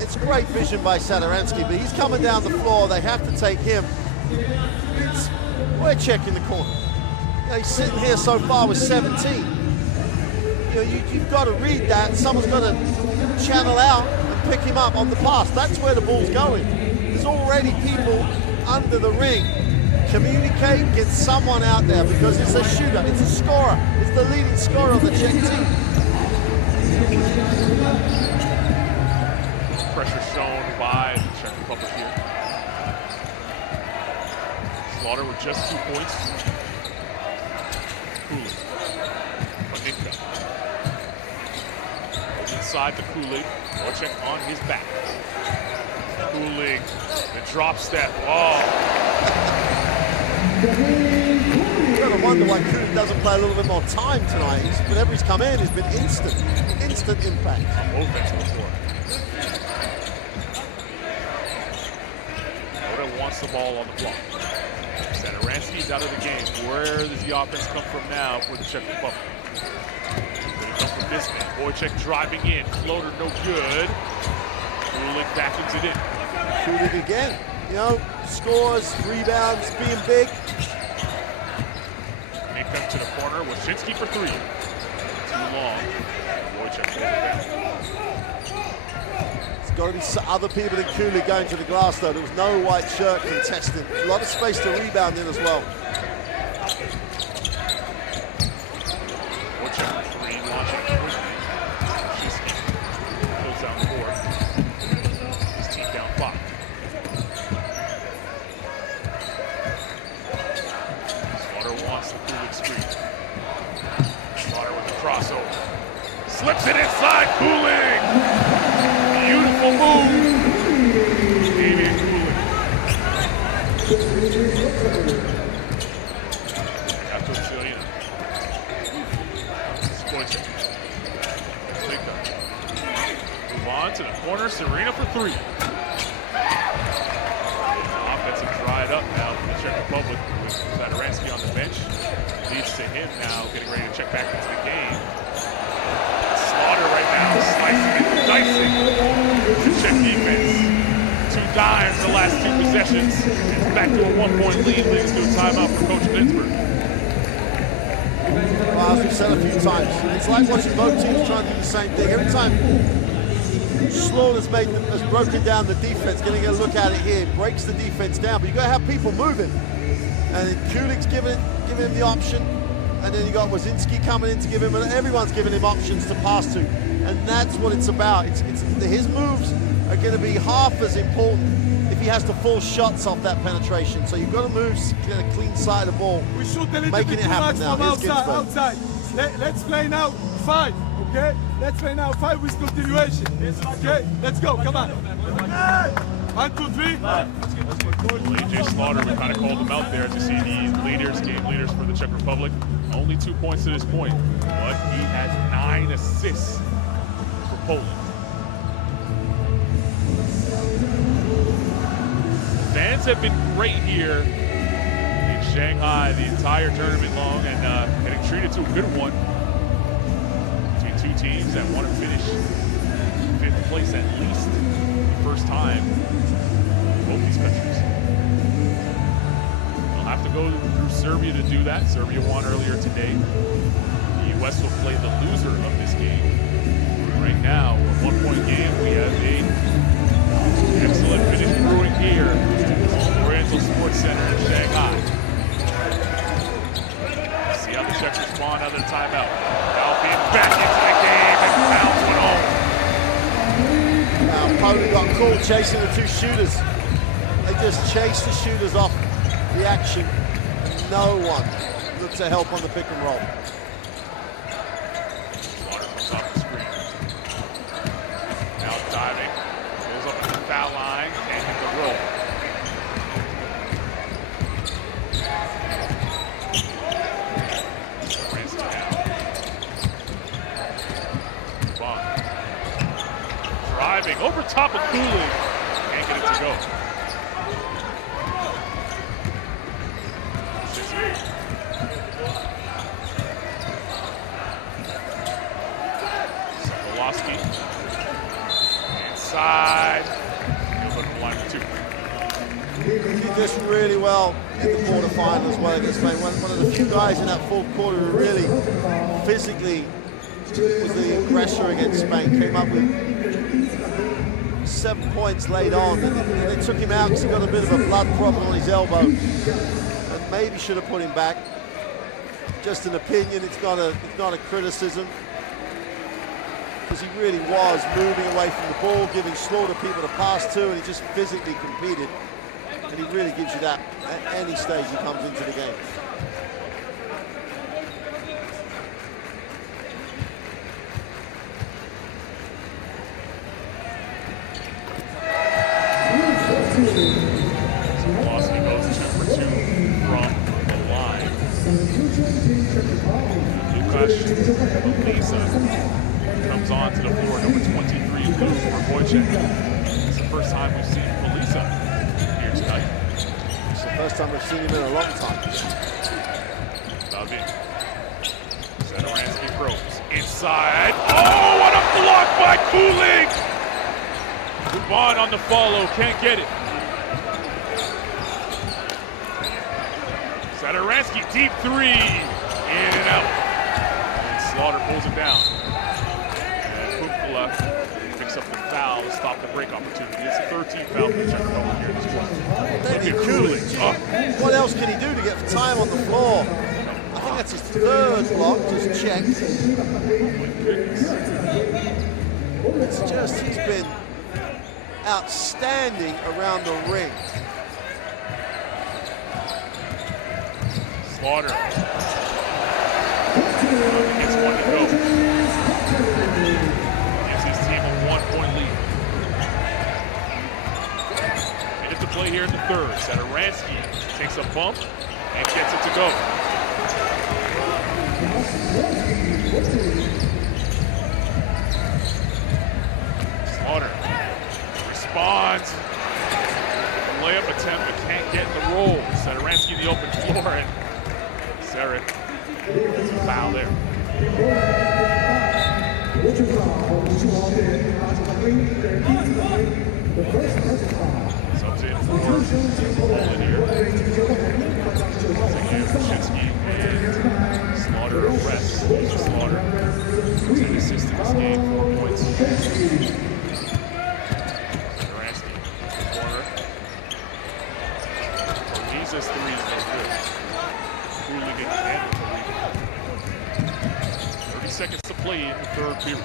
it's great vision by Sederansky, but he's coming down the floor. They have to take him. We're checking the corner. You know, he's sitting here so far with 17. You know, you've got to read that, and someone's got to channel out and pick him up on the pass. That's where the ball's going. There's already people under the ring. Communicate, get someone out there, because it's a shooter, it's a scorer, it's the leading scorer of the Czech team. Pressure shown by the Czech Republic here. Slaughter with just 2 points. Cooley. Panika. Inside the Cooley. Wojcik on his back. Cooley. The drop step. Oh. You gotta wonder why Cooley doesn't play a little bit more time tonight. Whenever he's come in, it's been instant impact. Both ends of the floor. Oda wants the ball on the block. Sederansky's out of the game. Where does the offense come from now for the Czech Republic? Going to come from this man. Wojcik driving in. Floater no good. Kulik vacuums it in. Kulik again. You know, scores, rebounds, being big. Nick up to the corner. Wyszynski for 3. Too long. Wojcik pulls it down. There's got to be other people than Kulik going to the glass, though. There was no white shirt contesting. A lot of space to rebound in as well. Wojcik for 3, launching quickly. Wyszynski pulls down the board. His team down 5. Slaughter wants the Kulik screen. Slaughter with the crossover. Slips it inside, Kulik! Beautiful move. Damian Kulik. After Chilena. Wojcik. Move on to the corner. Serena for 3. Offensive dried up now for the Czech Republic with Sederansky on the bench. Leads to him now getting ready to check back into the game. Slaughter right now slicing and dicing the Czech defense. 2 dimes the last 2 possessions. It's back to a 1-point lead, leads to a timeout for Coach Ginsburg. Well, as we've said a few times, it's like watching both teams trying to do the same thing. Every time Slaughter's has broken down the defense. Gonna get a look at it here. Breaks the defense down, but you gotta have people moving. And then Kulik's giving him the option. And then you got Wazinski coming in to give him, and everyone's giving him options to pass to. And that's what it's about. His moves are gonna be half as important if he has to force shots off that penetration. So you've got to move, get a clean side of the ball. We shoot a little making bit it too happen much now. from outside. Let's play now 5, okay? Let's play now 5 with continuation. Okay, let's go, come on. 1, 2, 3. AJ Slaughter, we kind of called him out there to see the leaders, game leaders for the Czech Republic. Only 2 points to this point, but he has 9 assists for Poland. Fans have been great here in Shanghai the entire tournament long, and getting treated to a good one between 2 teams that want to finish 5th place at least the first time in both these countries. They'll have to go through Serbia to do that. Serbia won earlier today. The U.S. will play the loser of this game. Right now, a 1-point game. We have a excellent finish brewing here at the Oriental Sports Center in Shanghai. See how the Czechs respond out of the timeout. Albion back into the game and pounds one home. Now Poland got caught chasing the 2 shooters. They just chased the shooters off the action. No one looked to help on the pick and roll. Slaughter comes off the screen. Now diving. Goes up to the foul line. Can't hit the roll. Ransom down. Bond. Driving over top of Cooley. Can't get it to go. Sokolowski. Inside. He'll look line of 2. He did this really well in the quarterfinal as well against Spain. One of the few guys in that 4th quarter who really physically was the aggressor against Spain. Came up with 7 points late on, and they took him out because he got a bit of a blood problem on his elbow, and maybe should have put him back. Just an opinion. It's not a criticism, because he really was moving away from the ball, giving Slaughter people to pass to, and he just physically competed. And he really gives you that at any stage he comes into the game. Sokolowski goes 2 for 2 from the line. Lukasz Lisa comes on to the floor, number 23 blue for Wojciech. It's the first time we've seen Melisa here tonight. It's the first time we've seen him in a long time. David. Satoransky probes. Inside. Oh, what a block by Kulik! Dubon on the follow, can't get it. Satoransky, deep 3. In and out. And Slaughter pulls him down. Picks up the foul to stop the break opportunity. It's the 13th foul for the Czech Republic here this quarter. Look at Kulik. Oh. What else can he do to get time on the floor? I think that's his 3rd block, just checked. It's just, he's been outstanding around the ring. Slaughter. Gets 1 to go. Point lead. Minute to play here in the 3rd. Satoransky takes a bump and gets it to go. Slaughter responds. Layup attempt, but can't get in the roll. Satoransky in the open floor, and Sarek gets a foul there. Subs in for Poland here. Krzyzewski and Slaughter arrests. Slaughter 10 assists in this game, 4 points. seconds to play in the third period.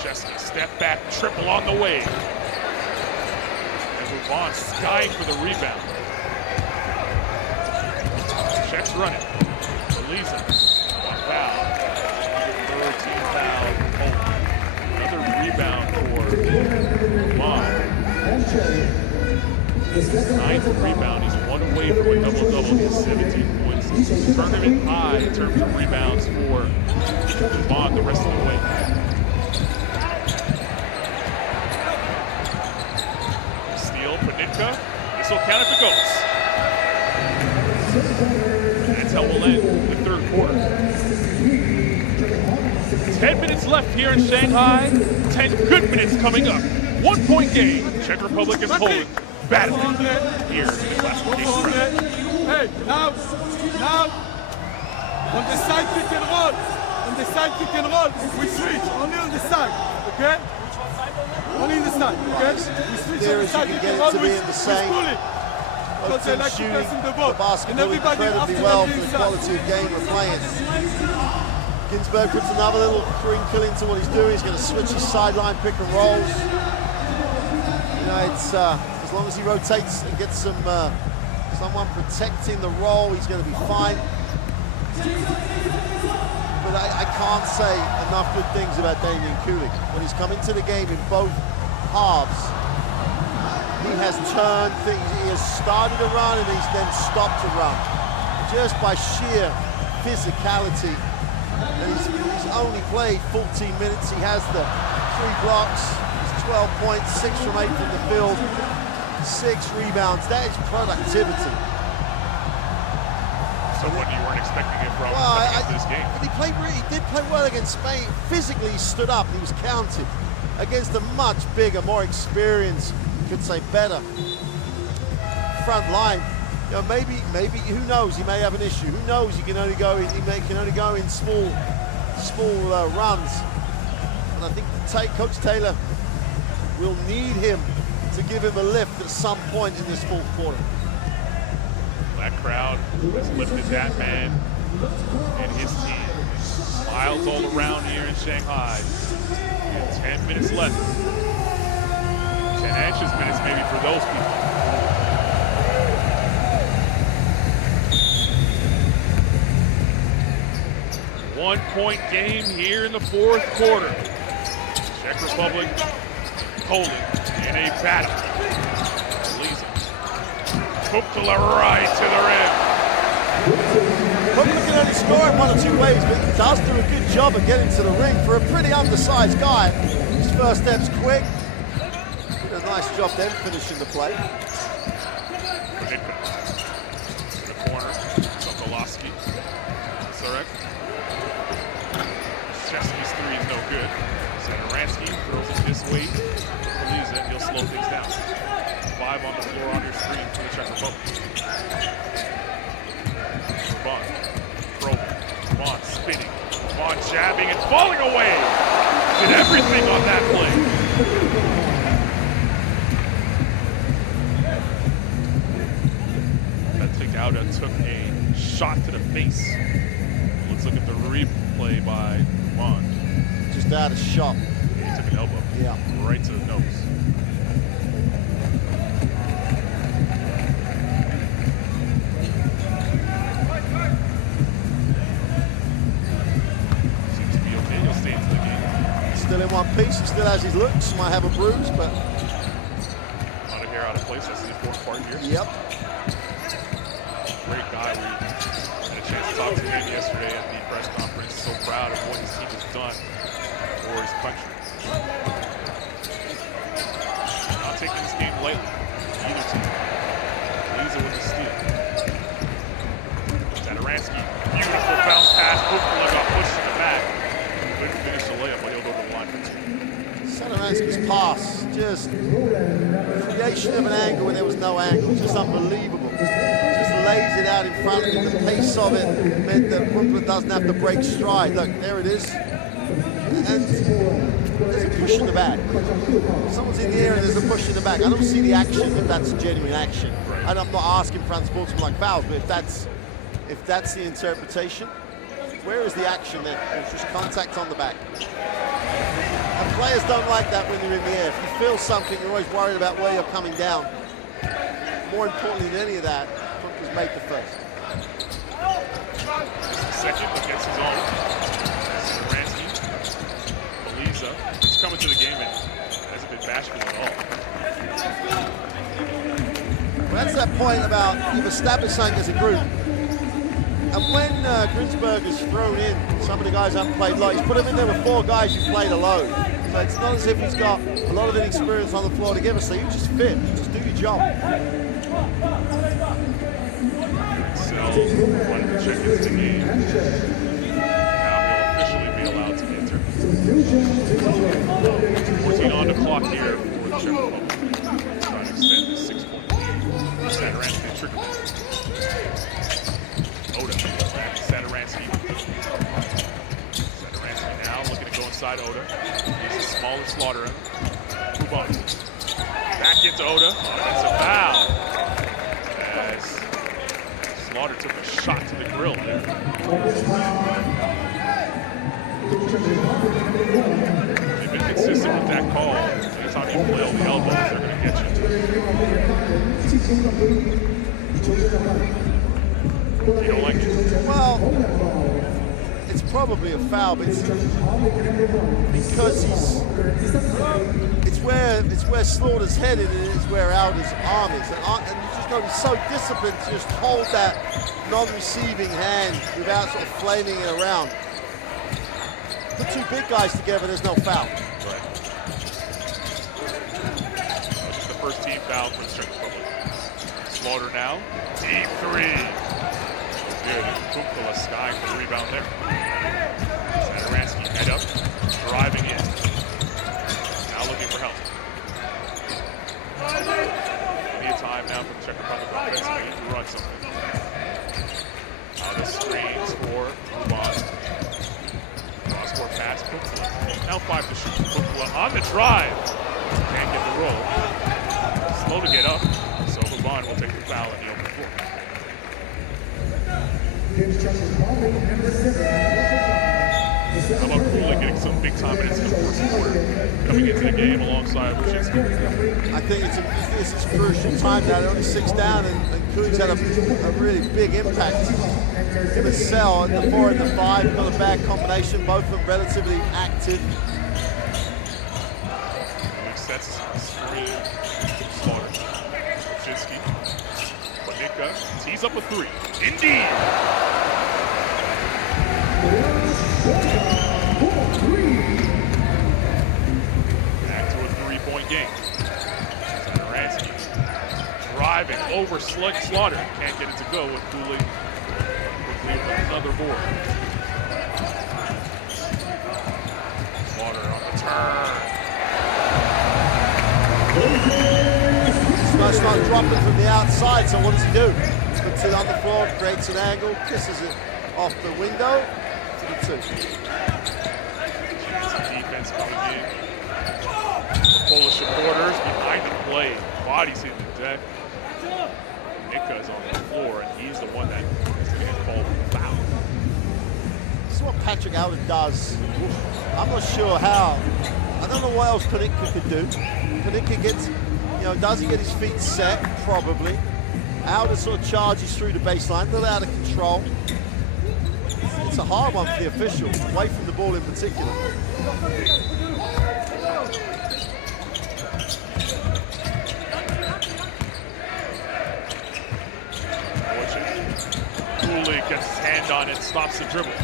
Chesney, step back, triple on the way. And Vaughn skying for the rebound. Checks running. Eliza, one foul. Third team foul. Another rebound for Vaughn. Ninth rebound. He's one away from a double-double. He has 17 points. Tournament high in terms of rebounds for Vaughn the rest of the way. Steal, Panitka. This will count if it goes. That's how we'll end the third quarter. 10 minutes left here in Shanghai. 10 good minutes coming up. 1-point game. Czech Republic and Poland battling here in the classification round. Hey, now, on the side pick and roll. On the side pick and roll, we switch. Only on the side, okay? Only on the side, okay? We switch on the side pick and roll. We pull it. Because they like to press in the ball. And everybody incredibly well for the quality of game we're playing. Ginsberg puts another little crinkle into what he's doing. He's going to switch his sideline pick and rolls. You know, it's as long as he rotates and gets someone protecting the roll, he's going to be fine. But I can't say enough good things about Damian Kulik. When he's come into the game in both halves, he has turned things. He has started to run and he's then stopped to run. Just by sheer physicality. And he's only played 14 minutes. He has the 3 blocks, he's 12 points, 6 from 8 from the field, 6 rebounds. That is productivity. Someone you weren't expecting it from this game. He did play well against Spain. Physically, he stood up. He was counted against a much bigger, more experienced, you could say better front line. You know, maybe who knows? He may have an issue. Who knows? He can only go in. Can only go in small runs. And I think Coach Taylor will need him to give him a lift at some point in this fourth quarter. That crowd has lifted that man and his team. Smiles all around here in Shanghai. And 10 minutes left. 10 anxious minutes maybe for those people. One-point game here in the fourth quarter. Czech Republic, Poland in a battle. Eliza. Kukla right to the rim. Kukla can only score in 1 or 2 ways, but he does do a good job of getting to the ring for a pretty undersized guy. His first step's quick. Did a nice job then finishing the play. In the corner, Sokolowski. Sarek. Chesney's 3 is no good. Sadaransky throws it this way. Eliza, and he'll slow things down. 5 on the floor on your screen for the Czech Republic. Vaughn, probing. Vaughn spinning. Vaughn jabbing and falling away. Did everything on that play. Gauda took a shot to the face. Let's look at the replay by Vaughn. Just out of shot. He took an elbow. Yeah. Right to the nose. Seems to be okay. He'll stay into the game. Still in one piece. He still has his looks. Might have a bruise, but... A lot of hair out of place. That's the important part here. Yep. Great guy. We had a chance to talk to him yesterday at the press conference. So proud of what his team has done for his country. Not taking this game lightly, either team. Eliza with the steal. Sadaransky, beautiful bounce pass. Kukla got pushed in the back. Couldn't finish the layup, but he'll go to the line for 2. Sadaransky's pass, just creation of an angle when there was no angle. Just unbelievable. Lays it out in front of him. The pace of it meant that Brooklyn doesn't have to break stride. Look, there it is. And there's a push in the back. Someone's in the air and there's a push in the back. I don't see the action if that's a genuine action. And I'm not asking for unsportsmanlike fouls, but if that's the interpretation, where is the action then? It's just contact on the back. And players don't like that when they're in the air. If you feel something, you're always worried about where you're coming down. More importantly than any of that, Cook has made the first. Second against his own. Saransky believes he's coming to the game and hasn't been bashful at all. Well, that's that point about you've established something as a group. And when Grinsberg is thrown in, some of the guys haven't played low. He's put him in there with 4 guys who played alone. So it's not as if he's got a lot of inexperience on the floor together. So you just fit, just do your job. So, wanted to check into the game. Now he'll officially be allowed to enter. 14 on the clock here for the Czech Republic. Trying to extend this 6-point lead. Satoransky and Trickery. Oda, back to Satoransky. Satoransky now looking to go inside Oda. He's the smallest Slaughter. Move on. Back into Oda. That's a foul. As Slaughter took a shot to the grill there. They've been consistent with that call. Anytime you flail the elbows, they're going to get you. You don't like it? Well, it's probably a foul, but it's because it's where Slaughter's headed and it's where Alder's arm is. And you just got to be so disciplined to just hold that non-receiving hand without sort of flaming it around. Put 2 big guys together, there's no foul. Right. This is the first team foul for the Czech Republic. Slaughter now. Deep 3. Good. Kukula skying for the rebound there. Satoransky head up, driving in. Now looking for help. Plenty of time now for the Czech Republic offensively to run something. Now the screens for Ruban. Cross-court pass, Kukula. Now 5 to shoot. Kukula on the drive. Can't get the roll. Slow to get up, so Ruban will take the foul in the open floor. How about Kulik getting some big time minutes in the fourth quarter, coming into the game alongside Wyszynski? I think this is crucial time now. They're only 6 down, and Kulik's had a really big impact. Him and Sell at the 4 and the 5, got a bad combination, both of them relatively active. Kulik sets a screen. Slaughter. Wyszynski. Panicka tees up a 3. Indeed! Back to a 3-point game. Satoransky driving over Slaughter. Can't get it to go with Cooley quickly with another board. Slaughter on the turn. It's not dropping from the outside, so what does he do? Puts it on the floor, creates an angle, kisses it off the window to the 2. Defense coming in. The Polish supporters behind the play. Bodies hitting the deck. Nika is on the floor, and he's the one that is going to get called foul. This is what Patrick Alder does. I'm not sure how. I don't know what else Panicka could do. Panicka gets, does he get his feet set? Probably. Alder sort of charges through the baseline, a little out of control. It's a hard one for the officials, away from the ball in particular. Cooley gets his hand on it, stops the dribble.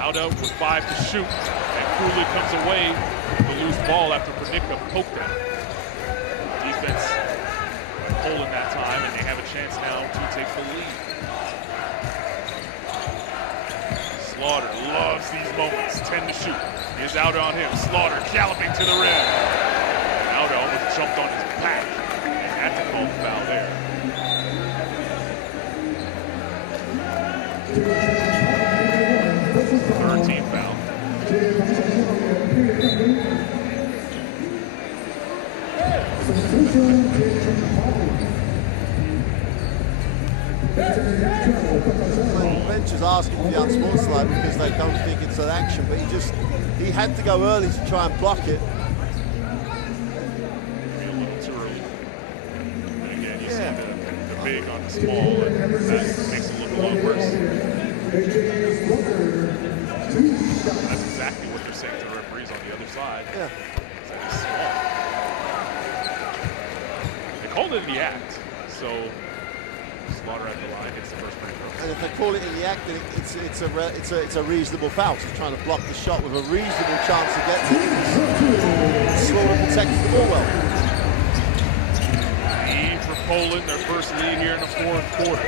Aldo with 5 to shoot, and Cooley comes away with the loose ball after Panicka poked him. Defense holding that time, and they have a chance now to take the lead. Slaughter loves these moments. 10 to shoot. Here's Aldo on him. Slaughter galloping to the rim. Aldo almost jumped on his back and had to call the foul there. Third team foul. The bench is asking for the unsportsmanlike because they don't think it's an action, but he had to go early to try and block it. Maybe a little too early. And again, you see the big on the small, and that makes it look a lot worse. That's exactly what they're saying to the referees on the other side. Yeah. It's like he's small. They called it in the act, so Slaughter at the line hits the first free throw. And if they call it in the act, then it's a reasonable foul. So he's trying to block the shot with a reasonable chance to get to it. Slaughter protects the ball well. Lead for Poland, their first lead here in the fourth quarter.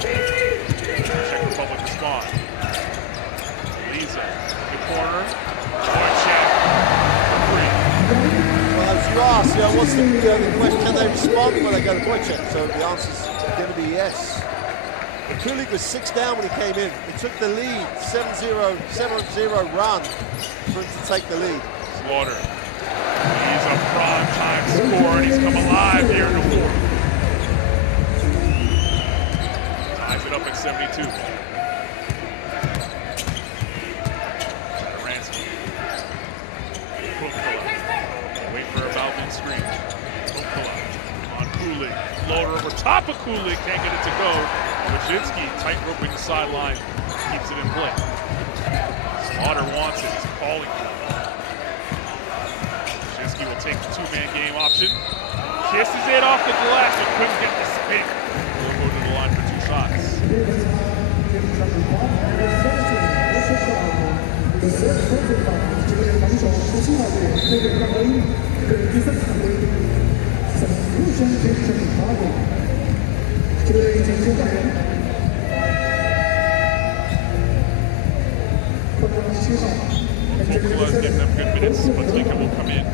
Czech Republic respond. Lisa, the corner. Wojciech for three. Well, as you asked, what's the question? Can they respond when they go to Wojciech? So the answer's going to be yes. But Kulik was 6 down when he came in. He took the lead, 7-0 run for him to take the lead. Slaughter. He's a prime time scorer, and he's come alive here in the fourth. Ties it up at 72. Satoransky. Wait for a Balvin screen. On Kulik. Floater over top of Kulik. Can't get it to go. Wojcinski tight roping the sideline. Keeps it in play. Slaughter wants it. He's calling for it. Wojcinski will take the two-man game option. Kisses it off the glass, but couldn't get the spin. We'll go to the line for 2 shots. Folks give them good minutes, but Lincoln will come in.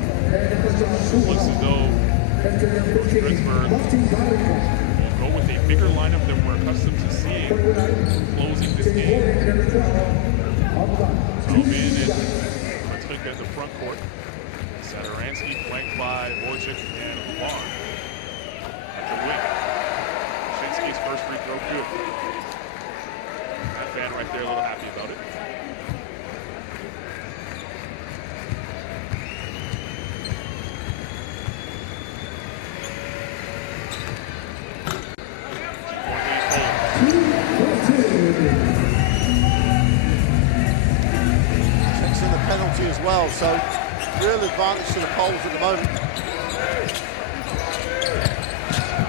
Looks as though Pittsburgh will go with a bigger lineup than we're accustomed to seeing closing this game. Tobin and Lincoln at the front court. Satoransky flanked by Wojciech and Vaughn at the wing. Shinsky's first free throw good. That fan right there a little happy about it. Checks in the penalty as well, so real advantage to the Poles at the moment.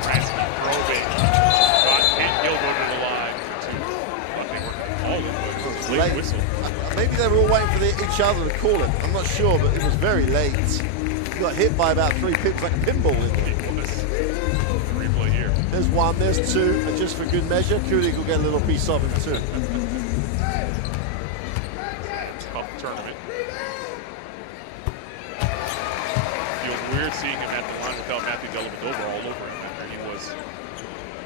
Ransky probing. Got hit, he'll go to the line for 2. I think we're calling, but late whistle. Maybe they were all waiting for each other to call it. I'm not sure, but it was very late. He got hit by about 3 pips, like a pinball. Replay here. There's 1, there's 2, and just for good measure, Kulik will get a little piece of him too. Tough tournament. Feels weird seeing him at the line without Matthew Dellavedova all over him after he was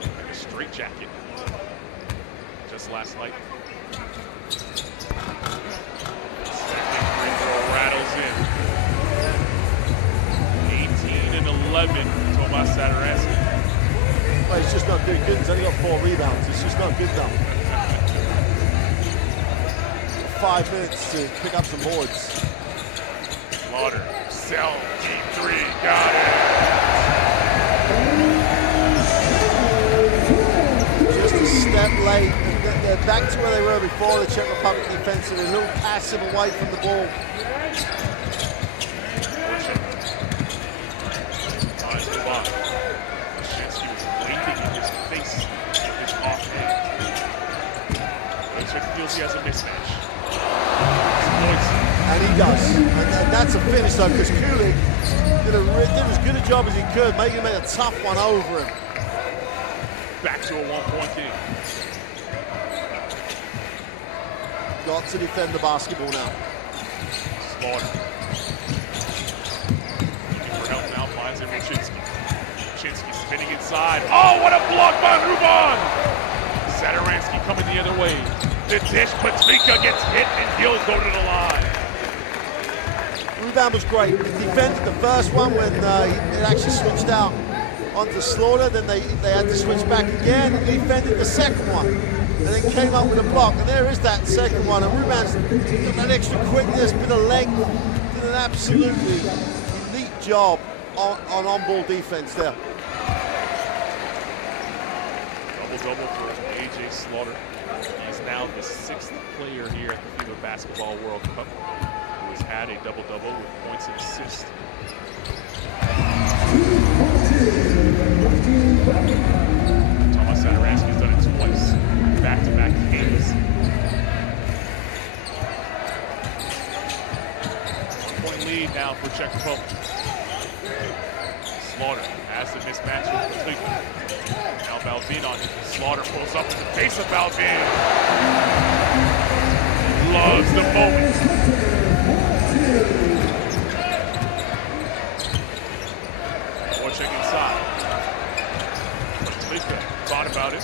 like a straight jacket just last night. Second free throw rattles in. 18 and 11 for Tomas Satoransky. Well, he's just not doing good. He's only got 4 rebounds. It's just not good enough. 5 minutes to pick up some boards. Slaughter, sell, deep 3, got it. Just a step late. They're back to where they were before the Czech Republic defensively. A little passive away from the ball. Ties the ball. Wojcinski was waiting in his face with his off hand. Wojcinski feels he has a mismatch. And he does. And that's a finish though, because Kulik did as good a job as he could, making him a tough one over him. Back to a 1-point game. Got to defend the basketball now. Slaughter. Looking for help now, finds it Wojcinski. Wojcinski spinning inside. Oh, what a block by Ruban! Satoransky coming the other way. The dish, Patrika gets hit and he'll go to the line. rebound was great. He defended the first one when it actually switched out onto Slaughter. Then they had to switch back again. He defended the second one and then came up with a block. And there is that second one. And Ruban's got that extra quickness, bit of length. Did an absolutely elite job on-ball defense there. Double-double for A.J. Slaughter. He's now the 6th player here at the FIBA Basketball World Cup who has had a double-double with points and assists. Thomas Sadaransky's done it twice. Back-to-back games. 1-point lead now for Czech Republic. Slaughter has the mismatch with Patlika. Now Balvin on it. Slaughter pulls up in the face of Balvin. Loves the moment. Wojciech inside. Patlika thought about it.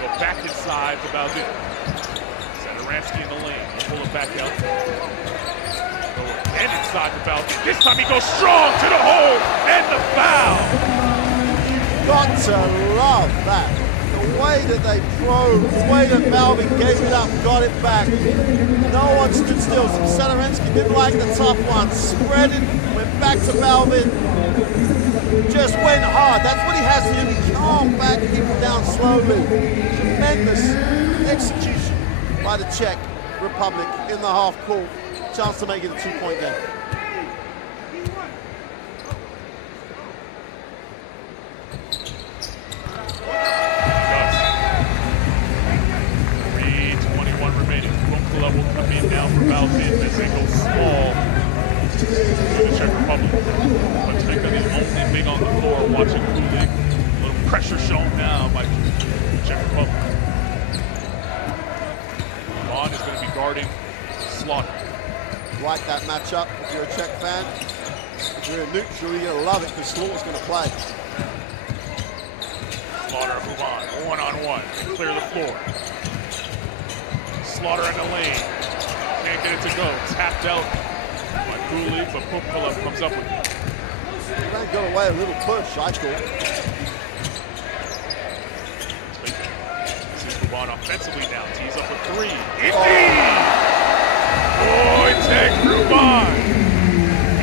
Go back inside to Balvin. Sadaransky in the lane. He'll pull it back out. Go again inside to Balvin. This time he goes strong to the hole and the foul. Got to love that. The way that they probed, the way that Balvin gave it up, got it back. No one stood still. Sadaransky didn't like the tough one. Spread it, went back to Balvin. Just went hard. That's what he has to do. He calmed back, keep it down slowly. Tremendous execution by the Czech Republic in the half court. Chance to make it a 2-point game. Will come in now for Balvin as they go small to the Czech Republic. Patlika the only big on the floor watching Blue League. A little pressure shown now by the Czech Republic. Vaughn is going to be guarding Slaughter. Like that matchup if you're a Czech fan. If you're a neutral, you're going to love it because Slaughter's going to play. Slaughter and move on, one-on-one, clear the floor. Slaughter in the lane. Can't get it to go. Tapped out by Cooley, but Pupkula comes up with it. He got away a little push, I thought. Sees move on offensively now. Tees up with 3. Indeed! Wojciech Ruban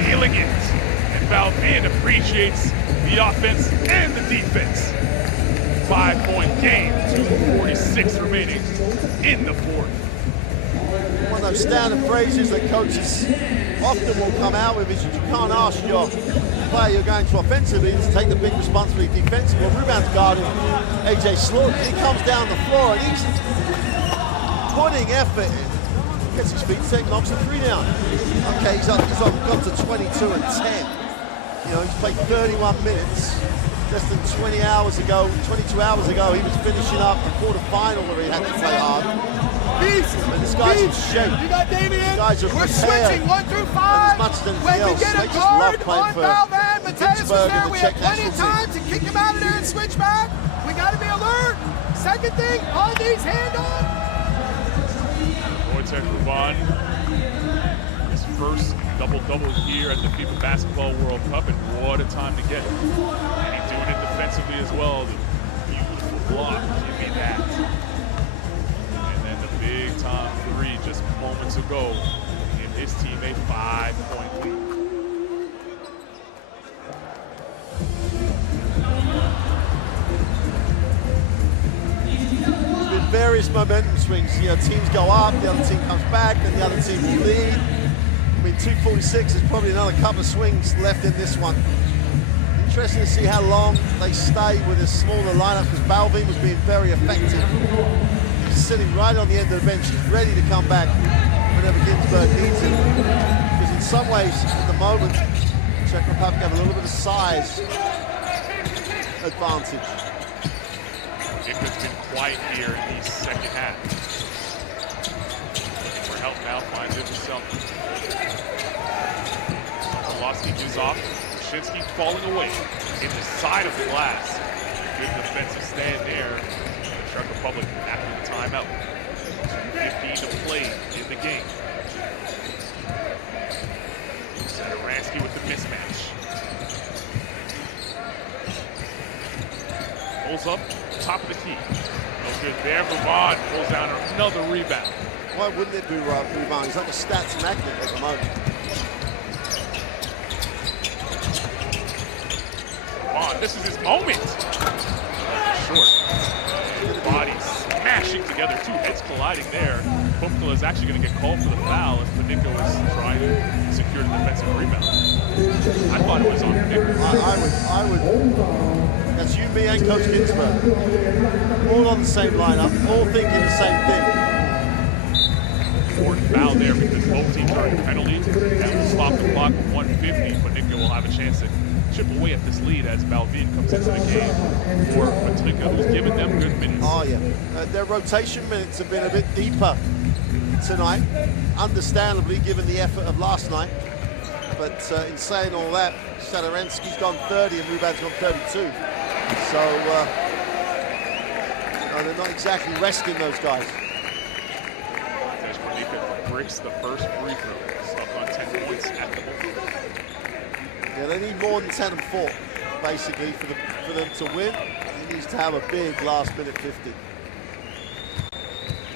feeling it. And Balvin appreciates the offense and the defense. 5-point game, 2:46 remaining in the fourth. One of those standard phrases that coaches often will come out with is you can't ask your player you're going to offensively to take the big responsibility defensively. Well, Ruban's guarding A.J. Slaughter. He comes down the floor and he's putting effort. Gets his feet set, knocks the 3 down. Okay, he's gone to 22 and 10. You know, he's played 31 minutes. Less than 22 hours ago, he was finishing up the quarterfinal where he had to play hard. Beast! And this guy's in shape. You got David in. Guys are We're prepared. switching 1 through 5. As much as anything when else, we get they a just love guard playing on for Balvin, Mateus was Pittsburgh there. and the We Czech have plenty of national time to kick him out of there and switch back. We got to be alert. Second thing, on these handoffs. Wojciech Ruban, his first double-double here at the FIBA Basketball World Cup, and what a time to get it. And he's doing it defensively as well. The beautiful block, give me that. And then the big-time 3 just moments ago, give his team a 5-point lead. Various momentum swings. You know, teams go up, the other team comes back, then the other team will lead. I mean, 2:46 is probably another couple of swings left in this one. Interesting to see how long they stay with a smaller lineup because Balvin was being very effective. He's sitting right on the end of the bench. He's ready to come back whenever Ginsburg needs him. Because in some ways, at the moment, Czech Republic have a little bit of size advantage. It's been quiet here in the second half. For help now, finds it himself. Sokolowski gives off. Shinsky falling away in the side of the glass. Good defensive stand there. The Czech Republic after the timeout. 2:15 to play in the game. Sadaransky with the mismatch. Pulls up, top of the key. No good there. Bavard pulls down another rebound. Why wouldn't it be rebound? He's like a stats magnet at the moment. Bavard, this is his moment. Short. Bodies smashing together. Two heads colliding there. Pupkala is actually going to get called for the foul as Panicka was trying to secure the defensive rebound. I thought it was on Panicka. I would. That's you, me, and Coach Ginsberg. All on the same lineup, all thinking the same thing. Fourth foul there because both teams are in penalty. That will stop the clock at 150. Panicka will have a chance to chip away at this lead as Balvin comes into the game for Panicka, who's given them good minutes. Oh, yeah. Their rotation minutes have been a bit deeper tonight, understandably, given the effort of last night. But in saying all that, Sadaransky's gone 30 and Rubad's gone 32. So they're not exactly resting those guys. There's Panicka breaks the first free throw, stuck on 10 points at the moment. Yeah, they need more than 10 and 4, basically, for them to win. He needs to have a big last minute 50.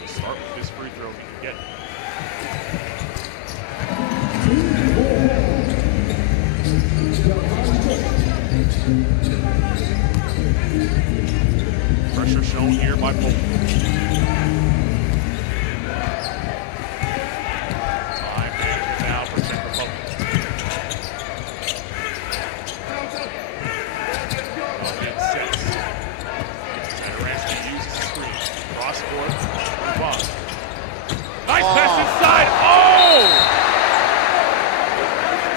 Start with this free throw he can get. Pressure shown here by Polk. Time management now for Czech Republic. Balvin sets. Sadaransky uses the screen. Cross court. Ball. Nice pass inside. Oh!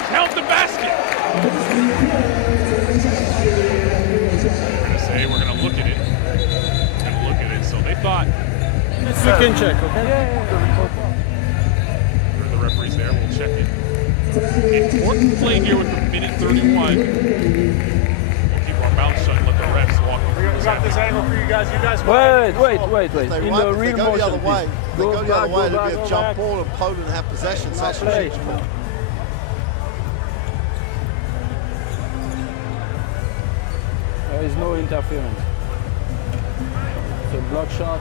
Count the basket. We're going to look at it. So they thought. We can check, okay? The referees there will check it. Important play here with the minute 31. We'll keep our mouths shut and let the refs walk through. We got this angle for you guys. You guys Wait. They In the real go the other motion, way. please. They go the other way. There'll be a go jump back. ball and Poland have possession. So that's play. huge call. There is no interference. So block shot.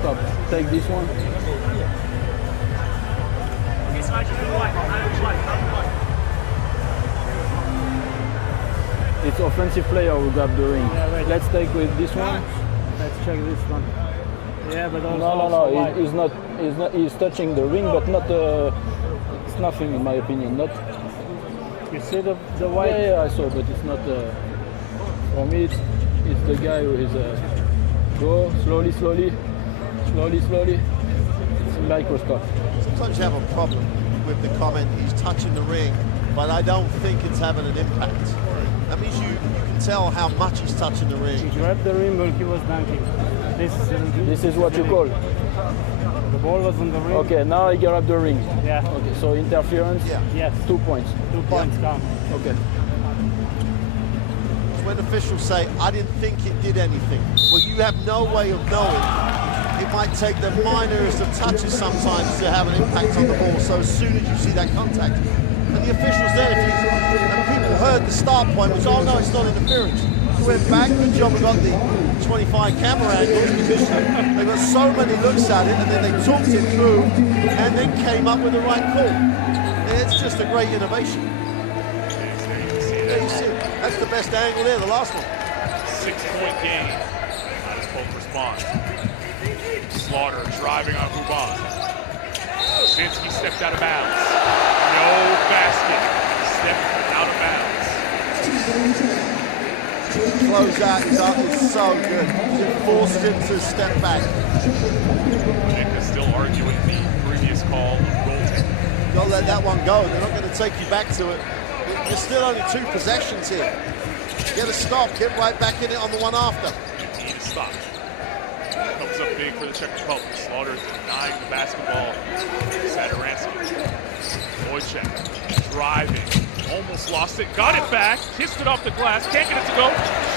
Stop. Take this one. It's offensive player who got the ring. Yeah, Let's take with this one. Let's check this one. Yeah, but also No. He's not. He's touching the ring, but not. It's nothing, in my opinion. Not. You see the white? Yeah, I saw, but it's not. For me, it's the guy who is. Go slowly. It's a microscope. Sometimes you have a problem with the comment, he's touching the ring, but I don't think it's having an impact. That means you can tell how much he's touching the ring. He grabbed the ring when he was dunking. This is what you call. The ball was on the ring. Okay, now he grabbed the ring. Yeah. Okay, so interference. Yeah. Yes. 2 points. 2 points count. Okay. When officials say, I didn't think it did anything, well, you have no way of knowing. It might take the minorest of touches sometimes to have an impact on the ball, so as soon as you see that contact. And the officials then, and people heard the start point, which, oh no, it's not interference. We went back, good job we got the 25 camera angles, because they got so many looks at it, and then they talked it through, and then came up with the right call. It's just a great innovation. There you see it. That's the best angle there, the last one. 6-point game. How does Polk respond? Slaughter driving on Ruban. Sinski stepped out of bounds. No basket. Stepped out of bounds. Closeout is so good. It forced him to step back. Nick is still arguing the previous call of goaltending. Don't let that one go. They're not going to take you back to it. There's still only 2 possessions here. Get a stop. Get right back in it on the one after. You need to stop. Comes up big for the Czech Republic. Slaughter is denying the basketball. Sadaransky. Wojciech driving. Almost lost it. Got it back. Kissed it off the glass. Can't get it to go.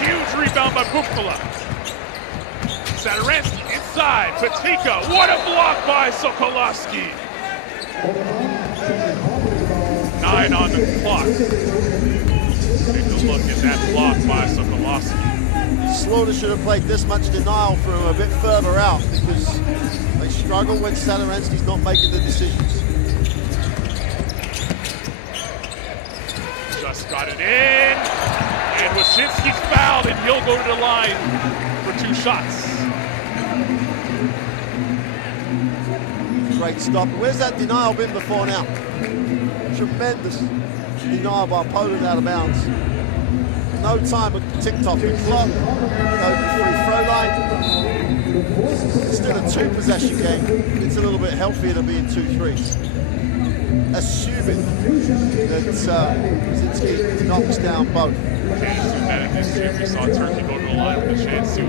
Huge rebound by Pupkala. Sadaransky inside. Paticka. What a block by Sokolowski. 9 on the clock. Take a look at that block by Sokolowski. Slaughter should have played this much denial from a bit further out because they struggle when Satoransky's not making the decisions. Just got it in, and Wyszynski's fouled, and he'll go to the line for 2 shots. Great stop. Where's that denial been before now? Tremendous denial by Poland out of bounds. No time with ticked off the clock. No free throw line. Still a 2-possession game. It's a little bit healthier than being 2-3s. Assuming that Brzezinski knocks down both. Chance to that in this gym. We saw Turkey go to the line with a chance to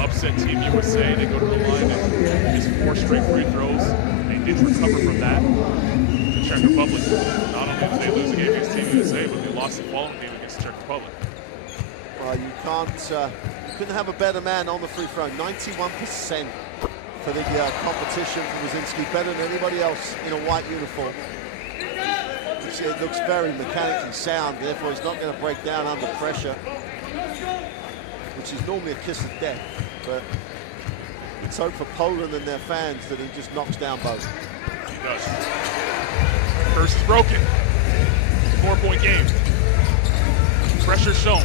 upset Team USA. They go to the line and just 4 straight free throws. They did recover from that. The Czech Republic, not only did they lose the game against Team USA, but they lost the following game against the Czech Republic. You couldn't have a better man on the free throw. 91% for the competition for Brzezinski, better than anybody else in a white uniform. You see, it looks very mechanically sound, therefore he's not going to break down under pressure, which is normally a kiss of death. But let's hope for Poland and their fans that he just knocks down both. He does. Curse is broken. 4-point game. Pressure shown.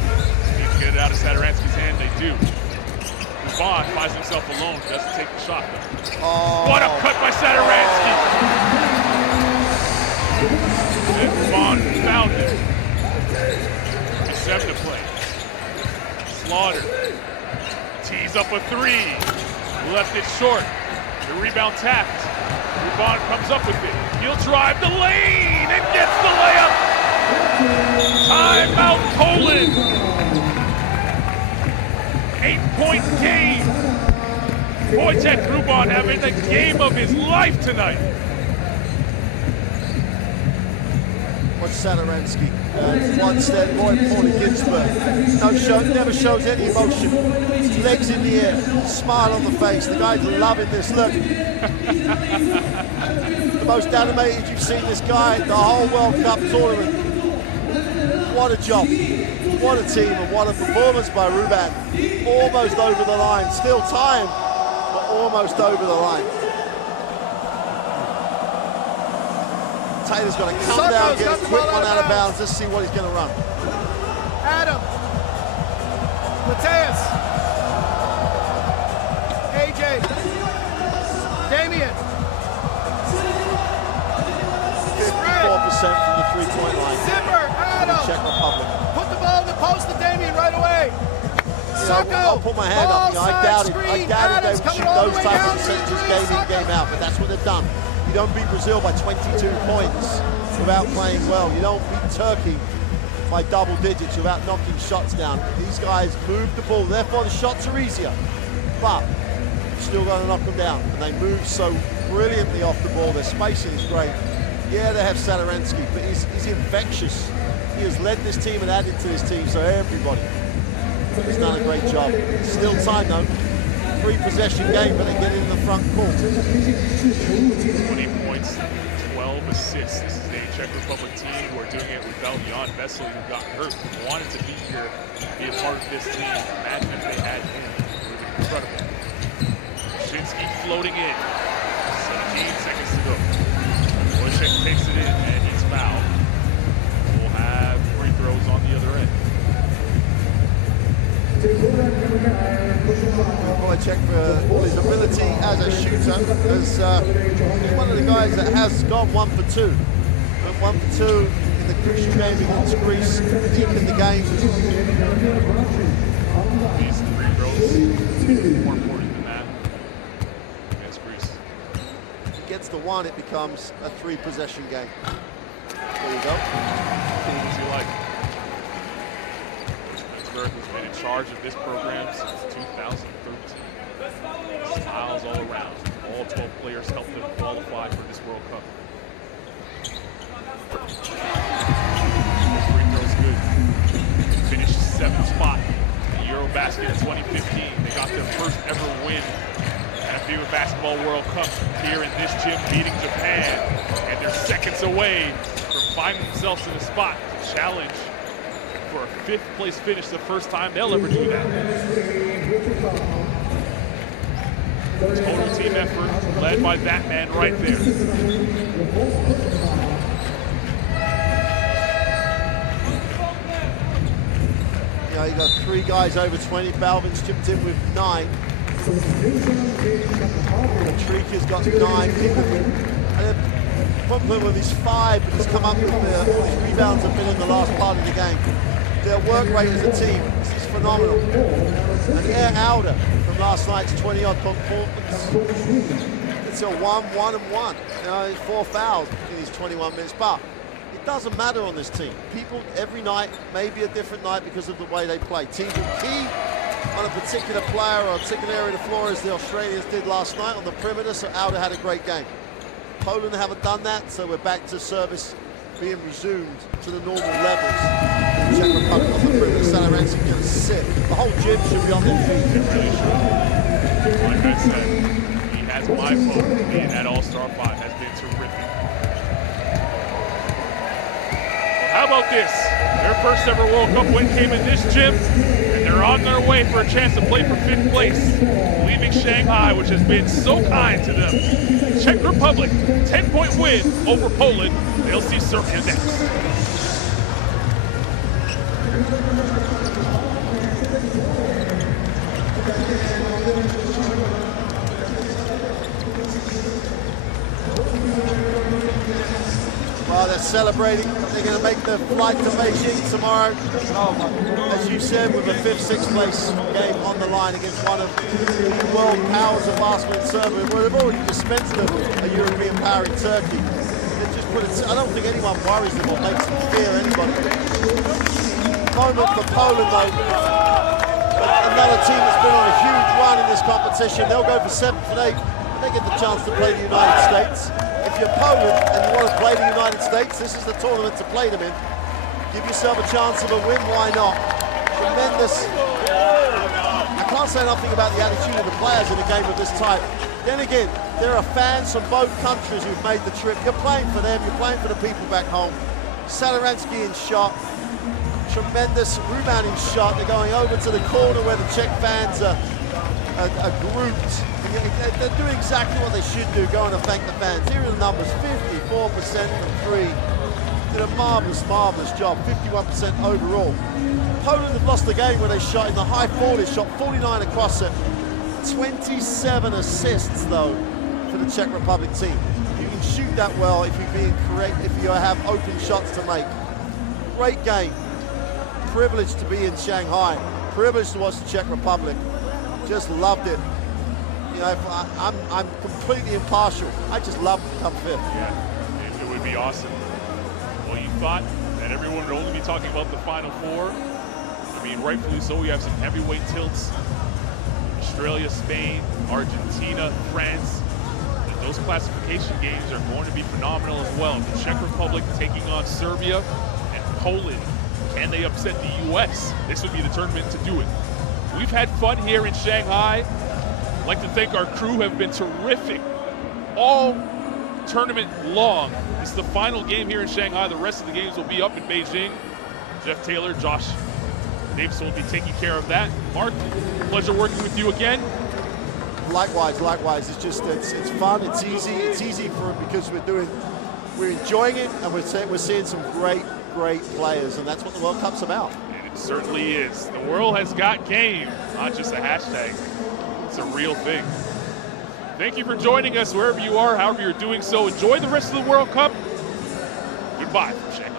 Need to get it out of Satoransky's hand. They do. Vaughn finds himself alone. Doesn't take the shot though. Oh. What a cut by Satoransky. And Vaughn found it. Deceptive play. Slaughter tees up a 3. Left it short. The rebound tapped. Vaughn comes up with it. He'll drive the lane and gets the layup. Timeout Poland. 8-point game. Wojciech Ruban having the game of his life tonight. What's Satoransky? One step more important, Ginsburg. Never shows any emotion. Legs in the air, smile on the face. The guy's loving this. Look. The most animated you've seen this guy the whole World Cup tournament. What a job. What a team and what a performance by Ruban. Almost over the line. Still time, but almost over the line. Taylor's going to come down, get a quick one out of bounds. Let's see what he's going to run. Adam. Mateus. AJ. Damian. 54% from the 3-point line. Zipper. Adam. Czech Republic. Put the ball in the post to Damian right away. I'll put my hand up. I doubted they would shoot those types of percentages game in, game out, but that's what they've done. You don't beat Brazil by 22 points without playing well. You don't beat Turkey by double digits without knocking shots down. These guys move the ball, therefore the shots are easier, but still going to knock them down. And they move so brilliantly off the ball. Their spacing is great. Yeah, they have Satoransky, but he's infectious. He has led this team and added to this team, so everybody has done a great job. Still time though. 3-possession game, but they get in the front court. 20 points, 12 assists. This is a Czech Republic team who are doing it without Jan Vesely, who got hurt. Wanted to be here, be a part of this team. Imagine if they had him. It would be incredible. Wyszynski floating in. 17 seconds to go. Wojciech takes it in, and he's fouled. We'll have free throws on the other end. Wojciech for all his ability as a shooter, as he's one of the guys that has gone 1 for 2. Went 1 for 2 in the crucial game against Greece, deep in the game. These free throws, more important than that against Greece. If he gets the 1, it becomes a 3-possession game. There you go. What's he like? Has been in charge of this program since 2013. Smiles all around. All 12 players helped them qualify for this World Cup. Free throw's good. Finished 7th spot in the Eurobasket in 2015. They got their first ever win at a FIBA Basketball World Cup here in this gym, beating Japan. And they're seconds away from find themselves in a spot to challenge for a 5th place finish, the first time they'll ever do that. Total team effort led by that man right there. You know, you got 3 guys over 20. Balvin's chipped in with 9. Trika's got 9. And then Pumpkin with his 5, but he's come up with all his rebounds have been in the last part of the game. Their work rate as a team is phenomenal. And yeah, Alder from last night's 20-odd performance. It's a 1-1-1. You know, 4 fouls in his 21 minutes. But it doesn't matter on this team. People every night may be a different night because of the way they play. Teams will key on a particular player or a particular area of the floor, as the Australians did last night on the perimeter, so Alder had a great game. Poland haven't done that, so we're back to service being resumed to the normal levels. The Czech Republic on the perimeter, Salarenski going to sit. The whole gym should be on their feet. Like I said, he has my vote. Being at All-Star 5 has been terrific. How about this? Their first ever World Cup win came in this gym, and they're on their way for a chance to play for 5th place, leaving Shanghai, which has been so kind to them. Czech Republic, 10-point win over Poland. They'll see Serbia next. Well, they're celebrating. They're going to make the flight to Beijing tomorrow. As you said, with a 5th, 6th place game on the line against one of the world powers of basketball in Serbia, where they've already dispensed a European power in Turkey. They just put it, I don't think anyone worries them or makes them fear anybody. Moment for Poland, though. Another team that's been on a huge run in this competition. They'll go for 7th and 8th. They get the chance to play the United States. If you're Poland and you want to play the United States, this is the tournament to play them in. Give yourself a chance of a win, why not? Tremendous. I can't say nothing about the attitude of the players in a game of this type. Then again, there are fans from both countries who've made the trip. You're playing for them, you're playing for the people back home. Salarenski in shot. Tremendous rebounding shot. They're going over to the corner where the Czech fans are grouped. They're doing exactly what they should do, going to thank the fans. Here are the numbers, 54% from 3. Did a marvellous, marvellous job, 51% overall. Poland have lost the game where they shot in the high 40s, shot 49 across it. 27 assists, though, for the Czech Republic team. You can shoot that well if you're being correct, if you have open shots to make. Great game. Privileged to be in Shanghai. Privileged to watch the Czech Republic. Just loved it. You know, I'm completely impartial. I just love to come 5th. Yeah, it would be awesome. Well, you thought that everyone would only be talking about the Final 4. I mean, rightfully so. We have some heavyweight tilts. Australia, Spain, Argentina, France. And those classification games are going to be phenomenal as well. The Czech Republic taking on Serbia and Poland. Can they upset the U.S.? This would be the tournament to do it. We've had fun here in Shanghai. I'd like to thank our crew, have been terrific all tournament long. This is the final game here in Shanghai. The rest of the games will be up in Beijing. Jeff Taylor, Josh Davidson will be taking care of that. Mark, pleasure working with you again. Likewise. It's just it's fun. It's easy for because we're enjoying it, and we're seeing some great players, and that's what the World Cup's about. And it certainly is. The world has got game, not just a hashtag. It's a real thing. Thank you for joining us wherever you are, however you're doing so. Enjoy the rest of the World Cup. Goodbye from Shanghai.